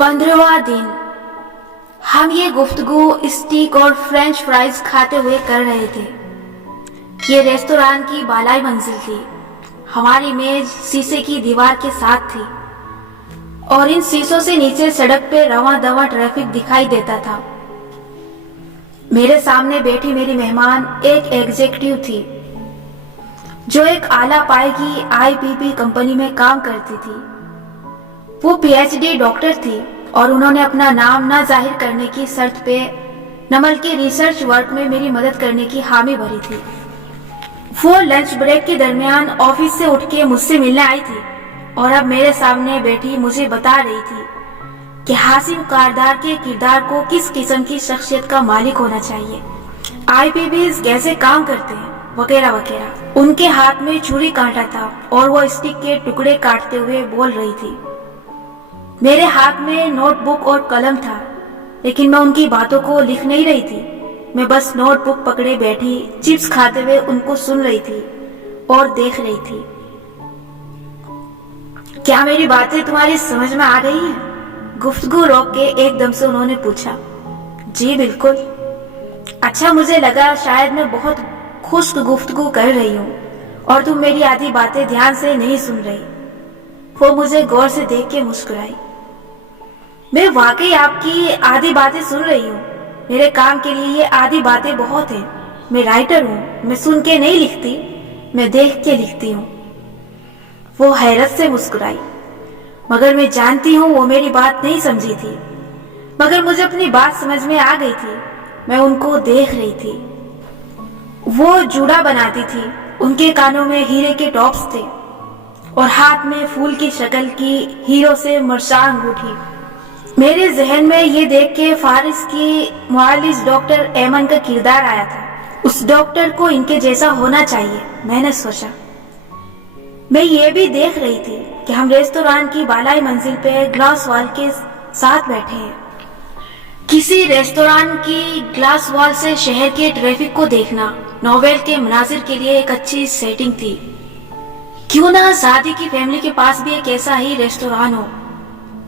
15वां दिन। हम ये गुफ्तगू स्टीक और फ्रेंच फ्राइज खाते हुए कर रहे थे। ये रेस्तोरां की बालाई मंजिल थी। हमारी मेज शीशे की दीवार के साथ थी और इन शीशों से नीचे सड़क पे रवां दवा ट्रैफिक दिखाई देता था। मेरे सामने बैठी मेरी मेहमान एक एग्जीक्यूटिव थी जो एक आला पाई की आईपीपी कंपनी में काम करती थी। वो पीएचडी डॉक्टर थी और उन्होंने अपना नाम ना जाहिर करने की शर्त पे नमल के रिसर्च वर्क में मेरी मदद करने की हामी भरी थी। वो लंच ब्रेक के दरमियान ऑफिस से उठ के मुझसे मिलने आई थी और अब मेरे सामने बैठी मुझे बता रही थी कि हासिम कारदार के किरदार को किस किस्म की शख्सियत का मालिक होना चाहिए, आईपीबीज कैसे काम करते हैं, वगैरह वगैरह। उनके हाथ में छुरी कांटा था और वो स्टिक के टुकड़े काटते हुए बोल रही थी। मेरे हाथ में नोटबुक और कलम था, लेकिन मैं उनकी बातों को लिख नहीं रही थी। मैं बस नोटबुक पकड़े बैठी चिप्स खाते हुए उनको सुन रही थी और देख रही थी। क्या मेरी बातें तुम्हारी समझ में आ गई हैं? गुफ्तगू रोक के एकदम से उन्होंने पूछा। जी बिल्कुल। अच्छा, मुझे लगा शायद मैं बहुत खुश्क गुफ्तगू कर रही हूँ और तुम मेरी आधी बातें ध्यान से नहीं सुन रही। वो मुझे गौर से देख के मुस्कुराई। मैं वाकई आपकी आधी बातें सुन रही हूँ। मेरे काम के लिए ये आधी बातें बहुत हैं। मैं राइटर हूँ। मैं सुन के नहीं लिखती, मैं देख के लिखती हूँ। वो हैरत से मुस्कुराई। मगर मैं जानती हूँ वो मेरी बात नहीं समझी थी, मगर मुझे अपनी बात समझ में आ गई थी। मैं उनको देख रही थी। वो जूड़ा बनाती थी। उनके कानों में हीरे के टॉप्स थे और हाथ में फूल की शक्ल की हीरो से मरशा अंगूठी। मेरे जहन में ये देख के फारिस की मुआलिज डॉक्टर एमन का किरदार आया था। उस डॉक्टर को इनके जैसा होना चाहिए, मैंने सोचा। मैं ये भी देख रही थी कि हम रेस्तोरां की बालाई मंजिल पे ग्लास वॉल के साथ बैठे हैं। किसी रेस्तोरां की ग्लास वॉल से शहर के ट्रैफिक को देखना नोवेल के मनाजिर के लिए एक अच्छी सेटिंग थी। क्यों ना शादी की फैमिली के पास भी एक ऐसा ही रेस्तोरां हो।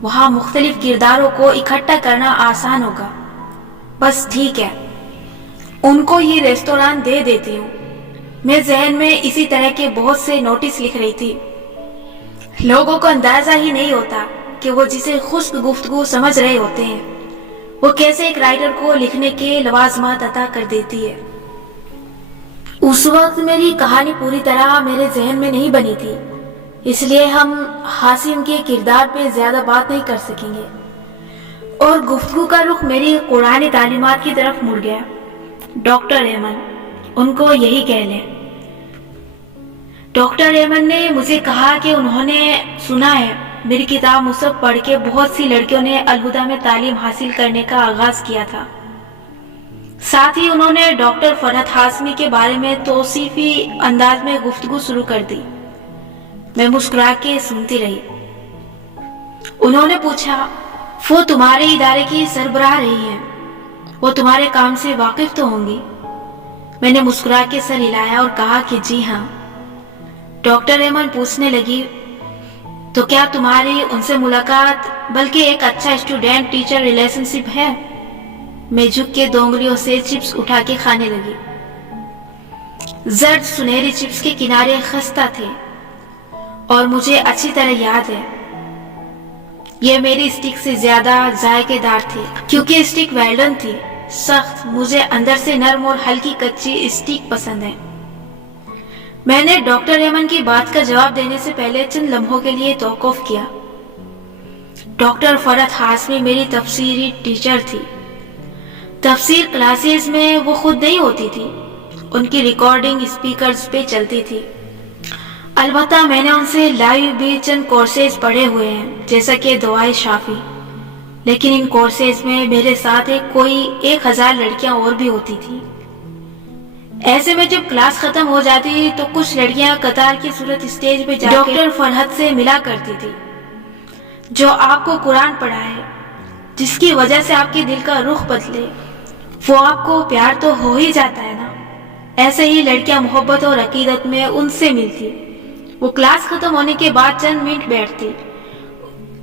वहां मुख्तलिफ किरदारों को इकट्ठा करना आसान होगा। बस ठीक है, उनको ये रेस्तोरां दे देती हूँ। मैं जहन में इसी तरह के बहुत से नोटिस लिख रही थी। लोगों को अंदाजा ही नहीं होता कि वो जिसे खुश्क गुफ्तगू समझ रहे होते हैं, वो कैसे एक राइटर को लिखने के लवाजमात अता कर देती है। उस वक्त मेरी कहानी पूरी तरह मेरे जहन में नहीं बनी थी, इसलिए हम हासिम के किरदार पे ज्यादा बात नहीं कर सकेंगे और गुफ्तगू का रुख मेरी कुरानी तालीमात की तरफ मुड़ गया। डॉक्टर एमन, उनको यही कह लें। डॉक्टर एमन ने मुझे कहा कि उन्होंने सुना है मेरी किताब मुसब पढ़ के बहुत सी लड़कियों ने अलहुदा में तालीम हासिल करने का आगाज किया था। साथ ही उन्होंने डॉक्टर फरहत हाशमी के बारे में तौसीफी अंदाज में गुफ्तगू शुरू कर दी। मैं मुस्कुरा के सुनती रही। उन्होंने पूछा, वो तुम्हारे इदारे की सरबराह रही हैं, वो तुम्हारे काम से वाकिफ तो होंगी? मैंने मुस्कुरा के सर हिलाया और कहा कि जी हाँ। डॉक्टर एमन पूछने लगी, तो क्या तुम्हारी उनसे मुलाकात बल्कि एक अच्छा स्टूडेंट टीचर रिलेशनशिप है? मैं झुक के दो उंगलियों से चिप्स उठा के खाने लगी। जर्द सुनहरी चिप्स के किनारे खस्ता थे और मुझे अच्छी तरह याद है ये मेरी स्टिक से ज्यादा जायकेदार थे, क्योंकि स्टिक वेल्डन थी, सख्त। मुझे अंदर से नरम और हल्की कच्ची स्टिक पसंद है। मैंने डॉक्टर एमन की बात का जवाब देने से पहले चंद लम्हों के लिए तौक़ुफ़ किया। डॉक्टर फरहत हाशमी मेरी तफसीरी टीचर थी। तफसीर क्लासेस में वो खुद नहीं होती थी, उनकी रिकॉर्डिंग स्पीकर्स पे चलती थी। अलबत्ता मैंने उनसे लाइव भी चंद कोर्सेज पढ़े हुए हैं, जैसा कि दुआए शाफी। लेकिन इन कोर्सेज में मेरे साथ कोई 1000 लड़कियां और भी होती थी। ऐसे में जब क्लास खत्म हो जाती तो कुछ लड़कियां कतार की सूरत स्टेज पे जाकर डॉक्टर फरहत से मिला करती थी, जो आपको कुरान पढ़ाए, जिसकी वजह से आपके दिल का रुख बदले। वो आपको प्यार तो हो ही जाता है ना। ऐसे ही लड़कियां मोहब्बत और अकीदत में उनसे मिलती। वो क्लास खत्म होने के बाद चंद मिनट बैठती,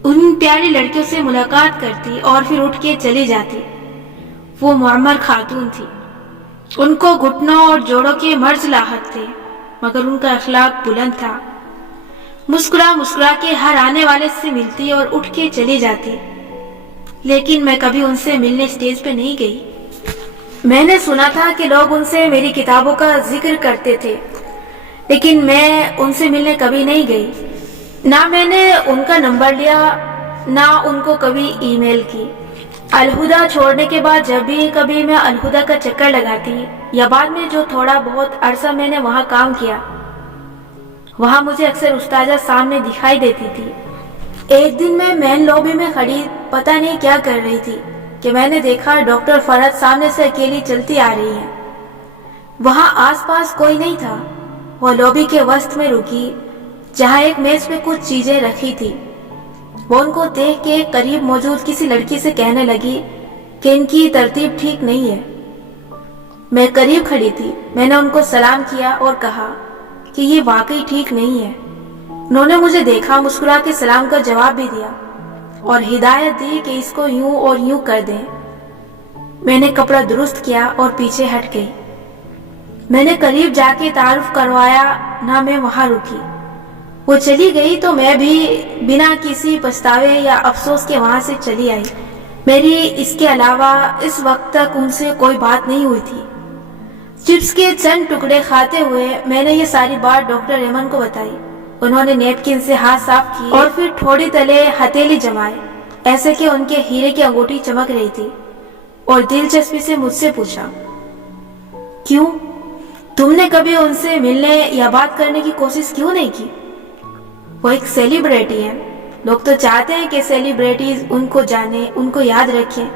ان پیاری لڑکیوں سے ملاقات کرتی اور پھر اٹھ کے چلی جاتی۔ وہ معمر خاتون تھی، ان کو گھٹنوں اور جوڑوں کے مرض لاحق تھے، مگر ان کا اخلاق بلند تھا۔ مسکرا مسکرا کے ہر آنے والے سے ملتی اور اٹھ کے چلی جاتی، لیکن میں کبھی ان سے ملنے اسٹیج پہ نہیں گئی۔ میں نے سنا تھا کہ لوگ ان سے میری کتابوں کا ذکر کرتے تھے، لیکن میں ان سے ملنے کبھی نہیں گئی۔ نہ میں نے ان کا نمبر لیا، نہ ان کو کبھی ای میل کی۔ الہدا چھوڑنے کے بعد جب بھی کبھی میں الہدا کا چکر لگاتی، یا بعد میں جو تھوڑا بہت عرصہ میں نے وہاں کام کیا، وہاں مجھے اکثر استاذہ سامنے دکھائی دیتی تھی۔ ایک دن میں مین لابی میں کھڑی پتہ نہیں کیا کر رہی تھی کہ میں نے دیکھا ڈاکٹر فرحت سامنے سے اکیلی چلتی آ رہی ہے۔ وہاں آس پاس کوئی نہیں تھا۔ وہ لابی کے وسط میں رکی جہاں ایک میز پہ کچھ چیزیں رکھی تھی۔ وہ ان کو دیکھ کے قریب موجود کسی لڑکی سے کہنے لگی کہ ان کی ترتیب ٹھیک نہیں ہے۔ میں قریب کھڑی تھی، میں نے ان کو سلام کیا اور کہا کہ یہ واقعی ٹھیک نہیں ہے۔ انہوں نے مجھے دیکھا، مسکرا کے سلام کا جواب بھی دیا اور ہدایت دی کہ اس کو یوں اور یوں کر دیں۔ میں نے کپڑا درست کیا اور پیچھے ہٹ گئی۔ میں نے قریب جا کے تعارف کروایا، نہ میں وہاں رکی۔ وہ چلی گئی تو میں بھی بنا کسی پچھتاوے یا افسوس کے وہاں سے چلی آئی۔ میری اس کے علاوہ اس وقت تک ان سے کوئی بات نہیں ہوئی تھی۔ چپس کے چند ٹکڑے کھاتے ہوئے میں نے یہ ساری بات ڈاکٹر ایمن کو بتائی۔ انہوں نے نیپکن سے ہاتھ صاف کیے اور پھر تھوڑی تلے ہتھیلی جمائے، ایسے کہ ان کے ہیرے کی انگوٹھی چمک رہی تھی، اور دلچسپی سے مجھ سے پوچھا، کیوں؟ تم نے کبھی ان سے ملنے یا بات کرنے کی کوشش کیوں نہیں کی؟ وہ ایک سیلیبریٹی ہے، لوگ تو چاہتے ہیں کہ سیلیبریٹیز ان کو جانیں، ان کو یاد رکھیں۔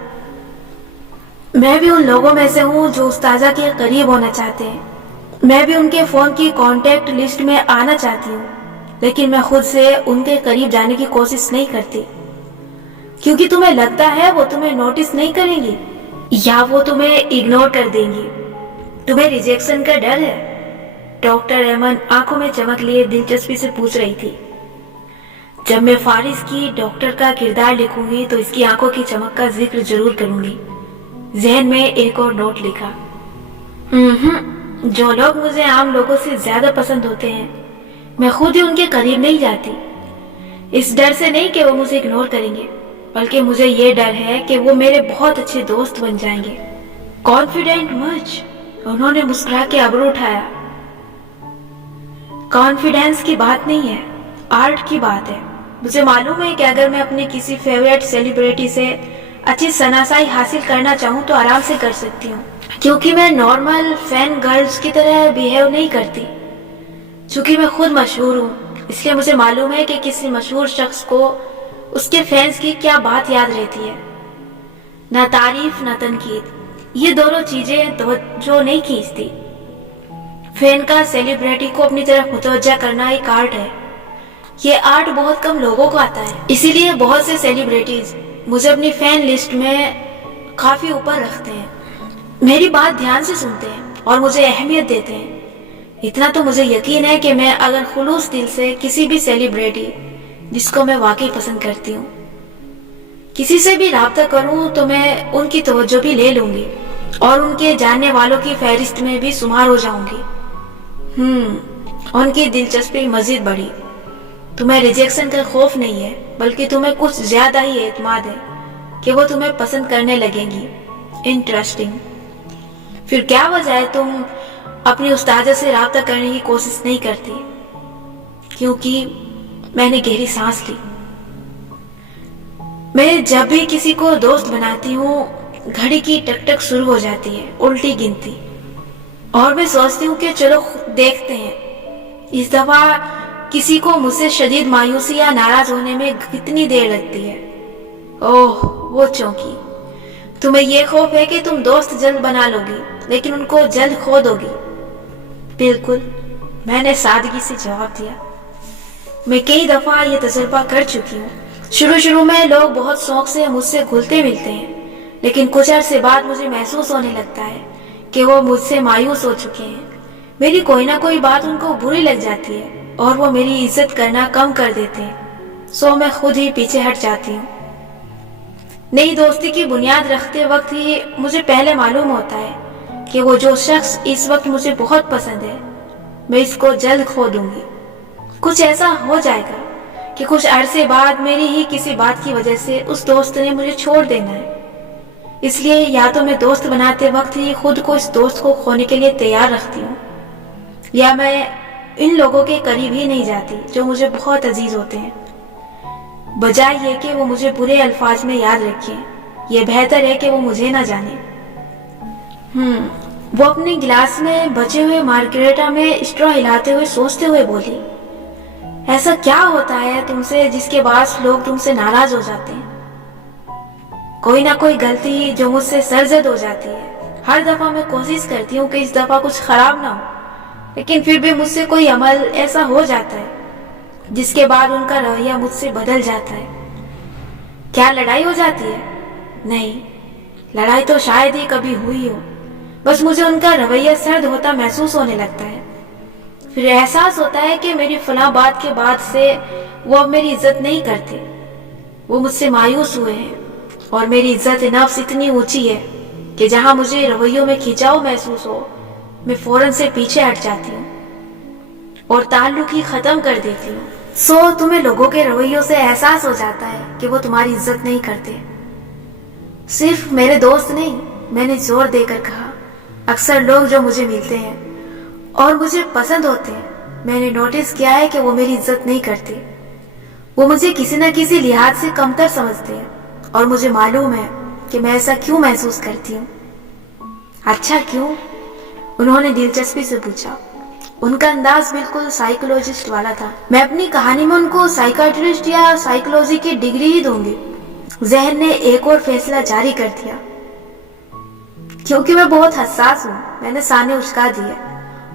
میں بھی ان لوگوں میں سے ہوں جو استاذہ کے قریب ہونا چاہتے ہیں۔ میں بھی ان کے فون کی کانٹیکٹ لسٹ میں آنا چاہتی ہوں، لیکن میں خود سے ان کے قریب جانے کی کوشش نہیں کرتی، کیونکہ تمہیں لگتا ہے وہ تمہیں نوٹس نہیں کریں گی یا وہ تمہیں اگنور کر دیں گی۔ تمہیں ریجیکشن کا ڈر ہے؟ ڈاکٹر ایمن آنکھوں میں چمک لیے دلچسپی سے پوچھ رہی تھی۔ جب میں فارس کی ڈاکٹر کا کردار لکھوں گی تو اس کی آنکھوں کی چمک کا ذکر ضرور کروں گی۔ ذہن میں ایک اور نوٹ لکھا۔ جو لوگ مجھے عام لوگوں سے زیادہ پسند ہوتے ہیں، میں خود ہی ان کے قریب نہیں جاتی، اس ڈر سے نہیں کہ وہ مجھے اگنور کریں گے، بلکہ مجھے یہ ڈر ہے کہ وہ میرے بہت اچھے دوست بن جائیں گے۔ کانفیڈنٹ مچ؟ انہوں نے مسکرا کے ابرو اٹھایا۔ کانفیڈینس کی بات نہیں ہے، آرٹ کی بات ہے۔ مجھے معلوم ہے کہ اگر میں اپنے کسی فیوریٹ سیلیبریٹی سے اچھی شناسائی حاصل کرنا چاہوں تو آرام سے کر سکتی ہوں، کیونکہ میں نارمل فین گرلز کی طرح بیہیو نہیں کرتی۔ چونکہ میں خود مشہور ہوں، اس لیے مجھے معلوم ہے کہ کسی مشہور شخص کو اس کے فینس کی کیا بات یاد رہتی ہے۔ نہ تعریف نہ تنقید، یہ دونوں چیزیں توجہ نہیں کھینچتی۔ فین کا سیلیبریٹی کو اپنی طرف متوجہ کرنا ایک آرٹ ہے۔ یہ آرٹ بہت کم لوگوں کو آتا ہے، اسی لیے بہت سے سیلیبریٹیز مجھے اپنی فین لسٹ میں کافی اوپر رکھتے ہیں، میری بات دھیان سے سنتے ہیں اور مجھے اہمیت دیتے ہیں۔ اتنا تو مجھے یقین ہے کہ میں اگر خلوص دل سے کسی بھی سیلیبریٹی جس کو میں واقعی پسند کرتی ہوں کسی سے بھی رابطہ کروں تو میں ان کی توجہ بھی لے لوں گی اور ان کے جاننے والوں کی فہرست میں بھی شمار ہو جاؤں گی۔ ان کی دلچسپی مزید بڑھی۔ تمہیں ریجیکشن کا خوف نہیں ہے، بلکہ تمہیں کچھ زیادہ ہی اعتماد ہے کہ وہ تمہیں پسند کرنے لگیں گی۔ انٹرسٹنگ۔ پھر کیا وجہ ہے تم اپنی استاذہ سے رابطہ کرنے کی کوشش نہیں کرتی؟ کیونکہ میں نے گہری سانس لی۔ میں جب بھی کسی کو دوست بناتی ہوں، گھڑی کی ٹک ٹک شروع ہو جاتی ہے، الٹی گنتی، اور میں سوچتی ہوں کہ چلو دیکھتے ہیں اس دفعہ کسی کو مجھ سے شدید مایوسی یا ناراض ہونے میں کتنی دیر لگتی ہے۔ اوہ وہ چونکی، تمہیں یہ خوف ہے کہ تم دوست جلد بنا لو گی لیکن ان کو جلد کھو دو گی۔ بالکل، میں نے سادگی سے جواب دیا۔ میں کئی دفعہ یہ تجربہ کر چکی ہوں۔ شروع میں لوگ بہت شوق سے مجھ سے گھلتے ملتے ہیں، لیکن کچھ عرصے بعد مجھے محسوس ہونے لگتا ہے کہ وہ مجھ سے مایوس ہو چکے ہیں۔ میری کوئی نہ کوئی بات ان کو بری لگ جاتی ہے اور وہ میری عزت کرنا کم کر دیتے ہیں۔ सो मैं खुद ही पीछे हट जाती हूँ। नई दोस्ती की बुनियाद रखते वक्त ही मुझे पहले मालूम होता है कि वो जो शख्स इस वक्त मुझे बहुत पसंद है, मैं इसको जल्द खो दूंगी। कुछ ऐसा हो जाएगा कि कुछ अरसे बाद मेरी ही किसी बात की वजह से उस दोस्त ने मुझे छोड़ देना है। इसलिए या तो मैं दोस्त बनाते वक्त ही खुद को इस दोस्त को खोने के लिए तैयार रखती हूँ, या मैं इन लोगों के करीब ही नहीं जाती जो मुझे बहुत अजीज होते हैं। बजाय ये कि वो मुझे बुरे अल्फाज में याद रखें, ये बेहतर है कि वो मुझे ना जाने। वो अपने गिलास में बचे हुए मार्गरेटा में स्ट्रॉ हिलाते हुए सोचते हुए बोली, ऐसा क्या होता है तुमसे जिसके बाद लोग तुमसे नाराज हो जाते हैं? कोई ना कोई गलती जो मुझसे सरजद हो जाती है। हर दफा मैं कोशिश करती हूँ कि इस दफा कुछ खराब ना हो, लेकिन फिर भी मुझसे कोई अमल ऐसा हो जाता है जिसके बाद उनका रवैया मुझसे बदल जाता है। क्या लड़ाई हो जाती है? नहीं, लड़ाई तो शायद ही कभी हुई हो, बस मुझे उनका रवैया सर्द होता महसूस होने लगता है। फिर एहसास होता है कि मेरी फलां बात के बाद से वो अब मेरी इज्जत नहीं करते। वो मुझसे मायूस हुए हैं और मेरी इज्जत नफ्स इतनी ऊंची है कि जहां मुझे रवैयों में खिंचाव महसूस हो, मैं फौरन से पीछे हट जाती हूँ और ताल्लुक ही खत्म कर देती हूँ। सो तुम्हें लोगों के रवैयों से एहसास हो जाता है कि वो तुम्हारी इज्जत नहीं करते। सिर्फ मेरे दोस्त नहीं, मैंने जोर देकर कहा, अक्सर लोग जो मुझे मिलते हैं और मुझे पसंद होते हैं, मैंने नोटिस किया है कि वो मेरी इज्जत नहीं करते। वो मुझे किसी न किसी लिहाज से कमतर समझते हैं और मुझे मालूम है कि मैं ऐसा क्यों महसूस करती हूँ। अच्छा क्यों? उन्होंने दिलचस्पी से पूछा। उनका अंदाज बिल्कुल साइकोलॉजिस्ट वाला था। मैं अपनी कहानी में उनको साइकाट्रिस्ट या साइकोलॉजी की डिग्री ही दूंगी। जहन ने एक और फैसला जारी कर दिया। क्योंकि मैं बहुत हसास हूँ, मैंने साने उचका दिए,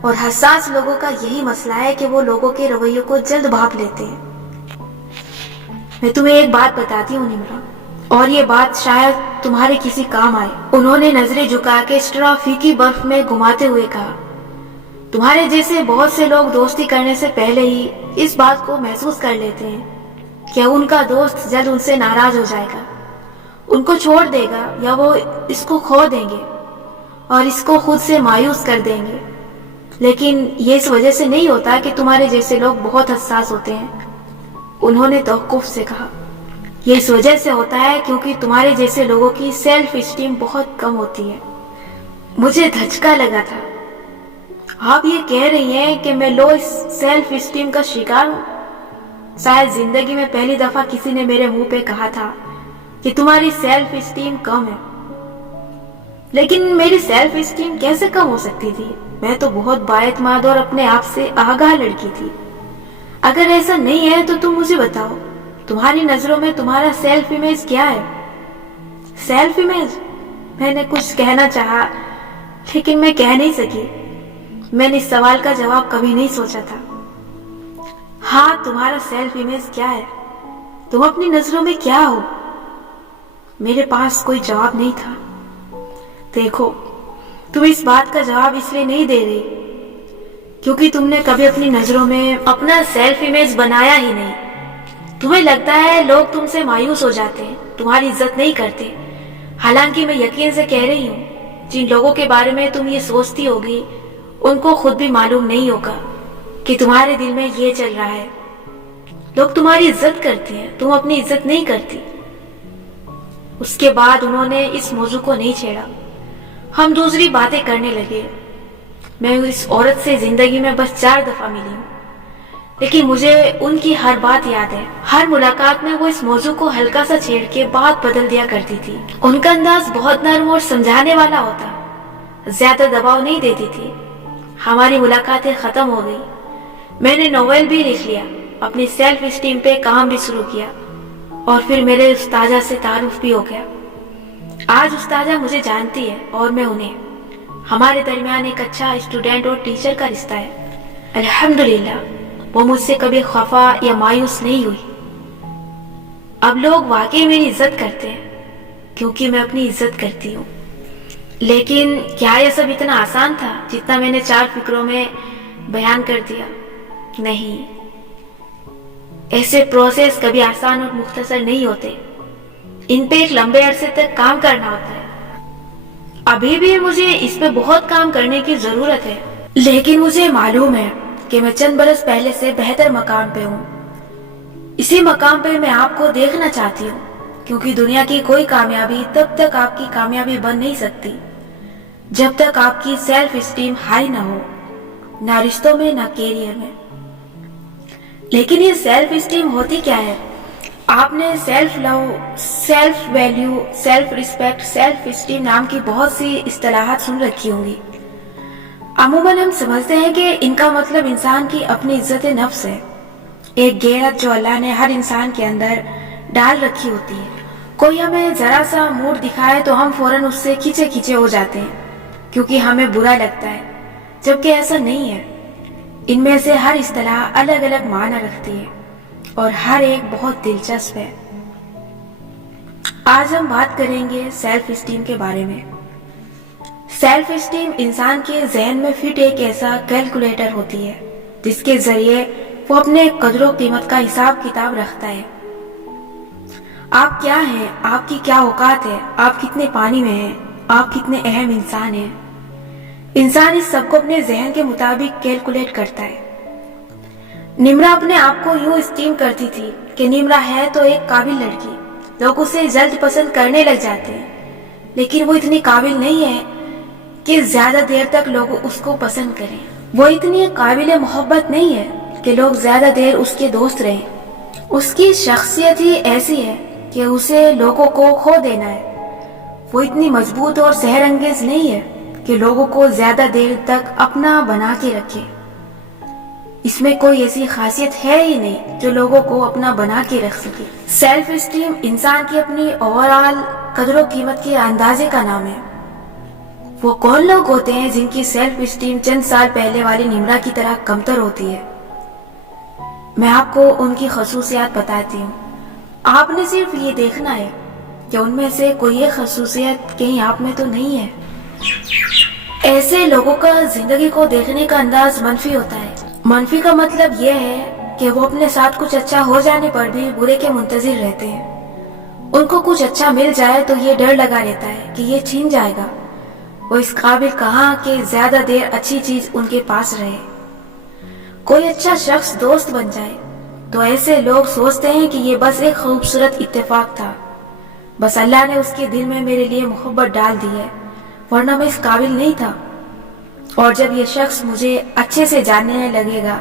और हसास लोगों का यही मसला है कि वो लोगों के रवैयों को जल्द भाप लेते हैं। मैं तुम्हें एक बात बताती हूँ निम्रा, और ये बात शायद तुम्हारे किसी काम आए। उन्होंने नजरें झुका के स्ट्रॉ फीकी बर्फ में घुमाते हुए कहा, तुम्हारे जैसे बहुत से लोग दोस्ती करने से पहले ही इस बात को महसूस कर लेते हैं कि उनका दोस्त जल्द उनसे नाराज हो जाएगा, उनको छोड़ देगा, या वो इसको खो देंगे और इसको खुद से मायूस कर देंगे। लेकिन ये इस वजह से नहीं होता कि तुम्हारे जैसे लोग बहुत हसास होते हैं। उन्होंने तवक्कुफ से कहा, ये इस वजह से होता है क्योंकि तुम्हारे जैसे लोगों की सेल्फ स्टीम बहुत कम होती है। मुझे धचका लगा था। आप ये कह रही हैं कि मैं लो सेल्फ स्टीम का शिकार हूँ? शायद जिंदगी में पहली दफा किसी ने मेरे मुंह पे कहा था कि तुम्हारी सेल्फ स्टीम कम है। लेकिन मेरी सेल्फ स्टीम कैसे कम हो सकती थी? मैं तो बहुत बाएतमाद और अपने आप से आगाह लड़की थी। अगर ऐसा नहीं है तो तुम मुझे बताओ, तुम्हारी नजरों में तुम्हारा सेल्फ इमेज क्या है? Self image? मैंने कुछ कहना चाहा, लेकिन मैं कह नहीं सकी। मैंने इस सवाल का जवाब कभी नहीं सोचा था। हाँ, तुम्हारा सेल्फ इमेज क्या है? तुम अपनी नजरों में क्या हो? मेरे पास कोई जवाब नहीं था। देखो, तुम इस बात का जवाब इसलिए नहीं दे रही क्योंकि तुमने कभी अपनी नजरों में अपना सेल्फ इमेज बनाया ही नहीं। तुम्हें लगता है लोग तुमसे मायूस हो जाते हैं, तुम्हारी इज्जत नहीं करते। हालांकि मैं यकीन से कह रही हूँ, जिन लोगों के बारे में तुम ये सोचती होगी उनको खुद भी मालूम नहीं होगा कि तुम्हारे दिल में ये चल रहा है। लोग तुम्हारी इज्जत करते हैं, तुम अपनी इज्जत नहीं करती। उसके बाद उन्होंने इस मौजू को नहीं छेड़ा। हम दूसरी बातें करने लगे। मैं इस औरत से जिंदगी में बस 4 दफा मिली हूँ, लेकिन मुझे उनकी हर बात याद है। हर मुलाकात में वो इस मौजू को हल्का सा छेड़ के बात बदल दिया करती थी। उनका अंदाज बहुत नर्म और समझाने वाला होता, ज्यादा दबाव नहीं देती थी। हमारी मुलाकातें खत्म हो गई। मैंने नोवेल भी लिख लिया, अपनी सेल्फ स्टीम पे काम भी शुरू किया, और फिर मेरे उस्ताजा से तारुफ भी हो गया। आज उस्ताजा मुझे जानती है और मैं उन्हें। हमारे दरमियान एक अच्छा स्टूडेंट और टीचर का रिश्ता है। अल्हम्दुलिल्लाह, वो मुझसे कभी खफा या मायूस नहीं हुई। अब लोग वाकई मेरी इज्जत करते हैं क्योंकि मैं अपनी इज्जत करती हूँ। लेकिन क्या यह सब इतना आसान था जितना मैंने 4 फिक्रों में बयान कर दिया? नहीं, ऐसे प्रोसेस कभी आसान और मुख्तसर नहीं होते, इन पे एक लंबे अरसे तक काम करना होता है। अभी भी मुझे इस पे बहुत काम करने की जरूरत है, लेकिन मुझे मालूम है कि मैं चंद बरस पहले से बेहतर मकाम पे हूँ। इसी मकाम पे मैं आपको देखना चाहती हूँ, क्योंकि दुनिया की कोई कामयाबी तब तक आपकी कामयाबी बन नहीं सकती जब तक आपकी सेल्फ स्टीम हाई ना हो, ना रिश्तों में ना कैरियर में। लेकिन ये सेल्फ स्टीम होती क्या है? आपने self love, self value, self respect, self esteem नाम की बहुत सी इस्तेलाहात सुन रखी होंगी। अमूमन हम समझते हैं कि इनका मतलब इंसान की अपनी इज्जत नफ्स है, एक गैरत जो अल्लाह ने हर इंसान के अंदर डाल रखी होती है। कोई हमें जरा सा मूड दिखाए तो हम फौरन उससे खींचे खींचे हो जाते हैं, क्योंकि हमें बुरा लगता है, जबकि ऐसा नहीं है। इनमें से हर इस्तेलाह अलग अलग माना रखती है और हर एक बहुत दिलचस्प है। आज हम बात करेंगे सेल्फ स्टीम के बारे में। सेल्फ स्टीम इंसान के जहन में फिट एक ऐसा कैलकुलेटर होती है जिसके जरिए वो अपने कदरों कीमत का हिसाब किताब रखता है। आप क्या हैं, आपकी क्या औकात है, आप कितने पानी में हैं, आप कितने अहम इंसान हैं। इंसान इस सबको अपने जहन के मुताबिक कैलकुलेट करता है। निम्रा अपने आप को यूं स्टीम करती थी कि निम्रा है तो एक काबिल लड़की, लोग उसे जल्द पसंद करने लग जाते हैं, लेकिन वो इतनी काबिल नहीं है कि ज्यादा देर तक लोग उसको पसंद करें। वो इतनी काबिल मोहब्बत नहीं है कि लोग ज्यादा देर उसके दोस्त रहें। उसकी शख्सियत ही ऐसी है कि उसे लोगों को खो देना है। वो इतनी मजबूत और सहरंगेज नहीं है कि लोगों को ज्यादा देर तक अपना बना के रखे। इसमें कोई ऐसी खासियत है ही नहीं जो लोगों को अपना बना के रख सके। सेल्फ स्टीम इंसान की अपनी ओवरऑल कदरों कीमत के अंदाजे का नाम है। वो कौन लोग होते हैं जिनकी सेल्फ स्टीम चंद साल पहले वाली निम्रा की तरह कमतर होती है? मैं आपको उनकी खसूसियात बताती हूँ। आपने सिर्फ ये देखना है कि उनमें से कोई एक खसूसियत कहीं आप में तो नहीं है। ऐसे लोगों का जिंदगी को देखने का अंदाज मनफी होता है। मनफी का मतलब यह है कि वो अपने साथ कुछ अच्छा हो जाने पर भी बुरे के मुंतजिर रहते हैं। उनको कुछ अच्छा मिल जाए तो ये डर लगा रहता है कि ये छीन जाएगा। वो इस काबिल कहाँ कि ज्यादा देर अच्छी चीज उनके पास रहे। कोई अच्छा शख्स दोस्त बन जाए तो ऐसे लोग सोचते हैं कि ये बस एक खूबसूरत इत्तेफाक था, बस अल्लाह ने उसके दिल में मेरे लिए मोहब्बत डाल दी है, वरना मैं इस काबिल नहीं था। और जब ये शख्स मुझे अच्छे से जानने लगेगा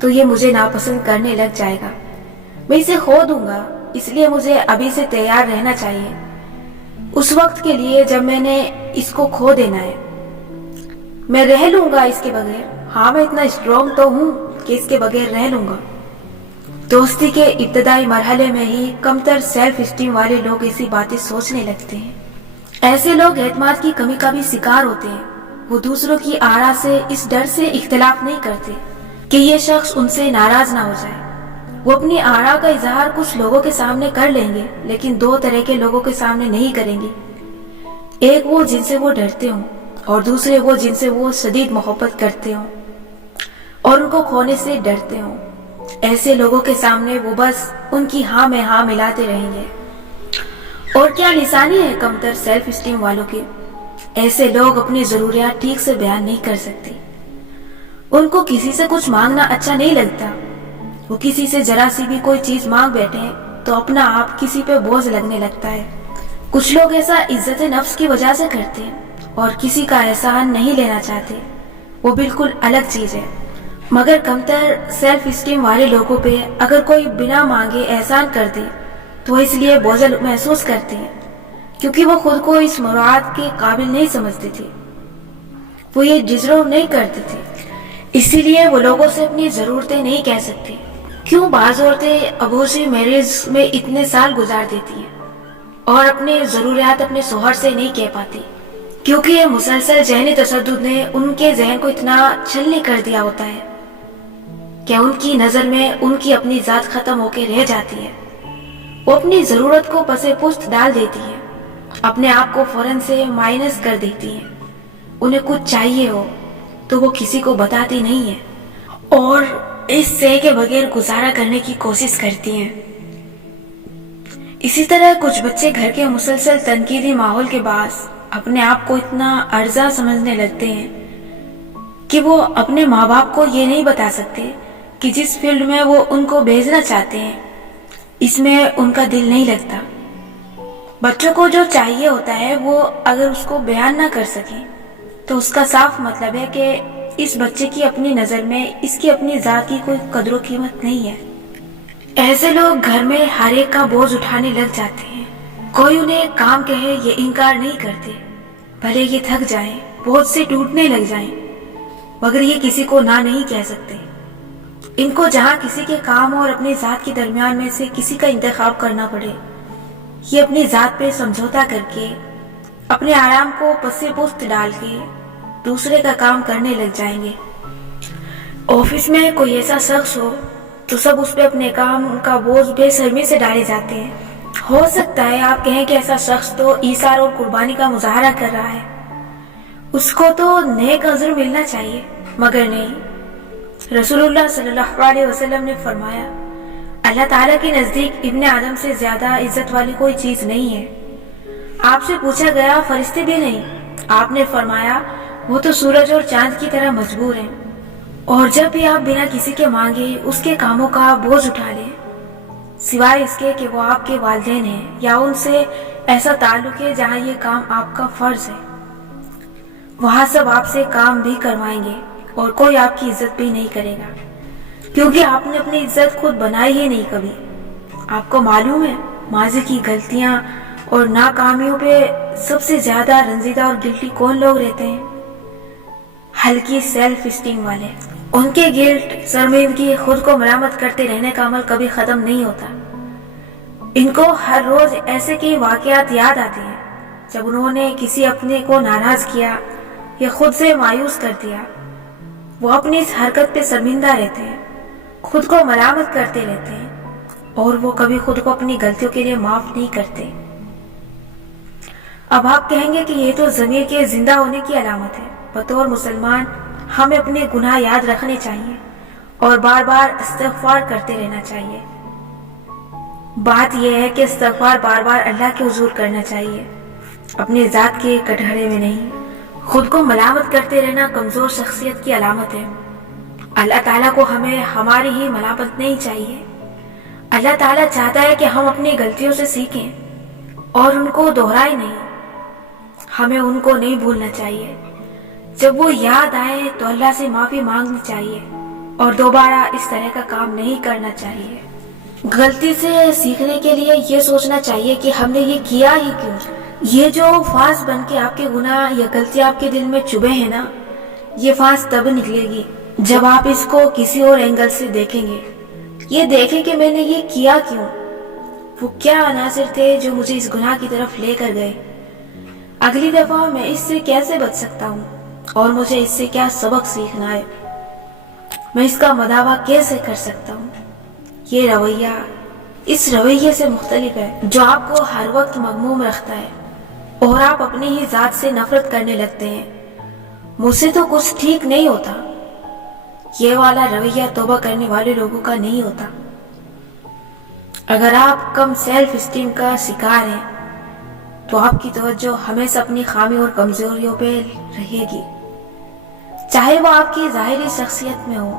तो ये मुझे नापसंद करने लग जाएगा। मैं इसे खो दूंगा, इसलिए मुझे अभी से तैयार रहना चाहिए उस वक्त के लिए जब मैंने इसको खो देना है। मैं रह लूंगा इसके बगैर। हाँ, मैं इतना स्ट्रॉन्ग तो हूँ कि इसके बगैर रह लूंगा। दोस्ती के इब्तदाई मरहले में ही कमतर सेल्फ स्टीम वाले लोग ऐसी बातें सोचने लगते हैं। ऐसे लोग एतमाद की कमी का भी शिकार होते हैं। वो दूसरों की आरा से इस डर से इख्तिलाफ नहीं करते कि ये शख्स उनसे नाराज ना हो जाए। वो अपनी आरा का इजहार कुछ लोगों के सामने कर लेंगे, लेकिन दो तरह के लोगों के सामने नहीं करेंगे। एक वो जिनसे वो डरते हों और दूसरे वो जिनसे वो शदीद मोहब्बत करते हों और उनको खोने से डरते हों। ऐसे लोगों के सामने वो बस उनकी हाँ में हाँ मिलाते रहेंगे। और क्या निशानी है कमतर सेल्फ स्टीम वालों की? ऐसे लोग अपनी जरूरियात ठीक से बयान नहीं कर सकते। उनको किसी से कुछ मांगना अच्छा नहीं लगता। वो किसी से जरा सी भी कोई चीज मांग बैठे तो अपना आप किसी पे बोझ लगने लगता है। कुछ लोग ऐसा इज्जत नफ्स की वजह से करते हैं और किसी का एहसान नहीं लेना चाहते। वो बिल्कुल अलग चीज है। मगर कमतर सेल्फ स्टीम वाले लोगों पे अगर कोई बिना मांगे एहसान कर दे तो इसलिए बोझल महसूस करते हैं, क्योंकि वो खुद को इस मुराद के काबिल नहीं समझते थे। वो ये डिजर्व नहीं करते थे, इसीलिए वो लोगों से अपनी जरूरतें नहीं कह सकते। क्यों बाज औरतें अबूसी मैरिज में इतने साल गुजार देती हैं और अपने जरूरियात अपने शोहर से नहीं कह पाती? क्योंकि ये मुसलसल ज़हनी तशद्दुद ने उनके जहन को इतना छलनी कर दिया होता है कि उनकी नजर में उनकी अपनी जात खत्म होकर रह जाती है। वो अपनी जरूरत को पसे पुस्त डाल देती है, अपने आप को फौरन से माइनस कर देती है। उन्हें कुछ चाहिए हो तो वो किसी को बताती नहीं है। और इस से के बगैर गुजारा करने की कोशिश करती हैं। इसी तरह कुछ बच्चे घर के मुसलसल तनकीदी माहौल के बायस अपने आप को इतना अर्जा समझने लगते हैं कि वो अपने माँ बाप को ये नहीं बता सकते कि जिस फील्ड में वो उनको भेजना चाहते हैं इसमें उनका दिल नहीं लगता। बच्चों को जो चाहिए होता है वो अगर उसको बयान ना कर सके तो उसका साफ मतलब है कि इस बच्चे की अपनी नजर में इसकी अपनी जात की कोई कदर कीमत नहीं है। ऐसे लोग घर में हर एक का बोझ उठाने लग जाते हैं। कोई उन्हें काम कहे ये इनकार नहीं करते, भले ये थक जाएं, बोझ से टूटने लग जाएं, मगर ये किसी को ना नहीं कह सकते। इनको जहाँ किसी के काम और अपनी जात के दरमियान में से किसी का इंतखाब करना पड़े, ये अपनी जात पे समझौता करके अपने आराम को पस्से पुस्त डाल के दूसरे का काम करने लग जाएंगे। ऑफिस में कोई ऐसा शख्स हो तो सब उस पे अपने काम का बोझ बेशर्मी से डाले जाते हैं। हो सकता है आप कहें कि ऐसा शख्स तो ईसार और कुर्बानी का मुजाहरा कर रहा है, उसको तो नेक अजर मिलना चाहिए, मगर नहीं। रसूलुल्लाह सल्लल्लाहु अलैहि वसल्लम ने फरमाया, अल्लाह ताला के नजदीक इब्ने आदम से ज्यादा इज्जत वाली कोई चीज नहीं है। आपसे पूछा गया फरिश्ते भी नहीं, आपने फरमाया वो तो सूरज और चांद की तरह मजबूर हैं। और जब भी आप बिना किसी के मांगे उसके कामों का बोझ उठा लें, सिवाय इसके कि वो आपके वालिदैन हैं या उनसे ऐसा ताल्लुक है जहाँ ये काम आपका फर्ज है, वहाँ सब आपसे काम भी करवाएंगे और कोई आपकी इज्जत भी नहीं करेगा, क्योंकि आपने अपनी इज्जत खुद बनाई ही नहीं कभी। आपको मालूम है माजी की गलतियां और नाकामियों पे सबसे ज्यादा रंजीदा और गिल्टी कौन लोग रहते हैं? हल्की सेल्फ स्टीम वाले। उनके गिल्ट, शर्मिंदगी, खुद को मलामत करते रहने का अमल कभी खत्म नहीं होता। इनको हर रोज ऐसे के वाकयात याद आते हैं जब उन्होंने किसी अपने को नाराज किया या खुद से मायूस कर दिया। वो अपनी इस हरकत पे शर्मिंदा रहते हैं, खुद को मलामत करते रहते हैं और वो कभी खुद को अपनी गलतियों के लिए माफ नहीं करते। अब आप कहेंगे कि ये तो ज़मीर के जिंदा होने की अलामत है। बतौर मुसलमान हमें अपने गुनाह याद रखने चाहिए और बार बार इस्तिग़फ़ार करते रहना चाहिए। बात यह है कि इस्तिग़फ़ार बार बार अल्लाह के हुजूर करना चाहिए, अपनी ज़ात के कटघरे में नहीं। खुद को मलामत करते रहना कमज़ोर शख्सियत की अलामत है। अल्लाह ताला को हमें हमारी ही मलामत नहीं चाहिए। अल्लाह ताला चाहता है कि हम अपनी गलतियों से सीखें और उनको दोहराए नहीं। हमें उनको नहीं भूलना चाहिए। जब वो याद आए तो अल्लाह से माफी मांगनी चाहिए और दोबारा इस तरह का काम नहीं करना चाहिए। गलती से सीखने के लिए ये सोचना चाहिए कि हमने ये किया ही क्यों। ये जो फांस बन के आपके गुनाह या गलती आपके दिल में चुभे हैं ना, ये फांस तब निकलेगी जब आप इसको किसी और एंगल से देखेंगे। ये देखें कि मैंने ये किया क्यों, वो क्या अनासिर थे जो मुझे इस गुनाह की तरफ लेकर गए। अगली दफा मैं इससे कैसे बच सकता हूँ और मुझे इससे क्या सबक सीखना है, मैं इसका मदावा कैसे कर सकता हूँ। ये रवैया इस रवैये से मुख्तलिफ है जो आपको हर वक्त मगमूम रखता है और आप अपनी ही जात से नफरत करने लगते हैं। मुझसे तो कुछ ठीक नहीं होता, ये वाला रवैया तौबा करने वाले लोगों का नहीं होता। अगर आप कम सेल्फ स्टीम का शिकार हैं तो आपकी तवज्जो हमेशा अपनी खामी और कमजोरियों पे रहेगी, चाहे वो आपकी ज़ाहिरी शख्सियत में हो,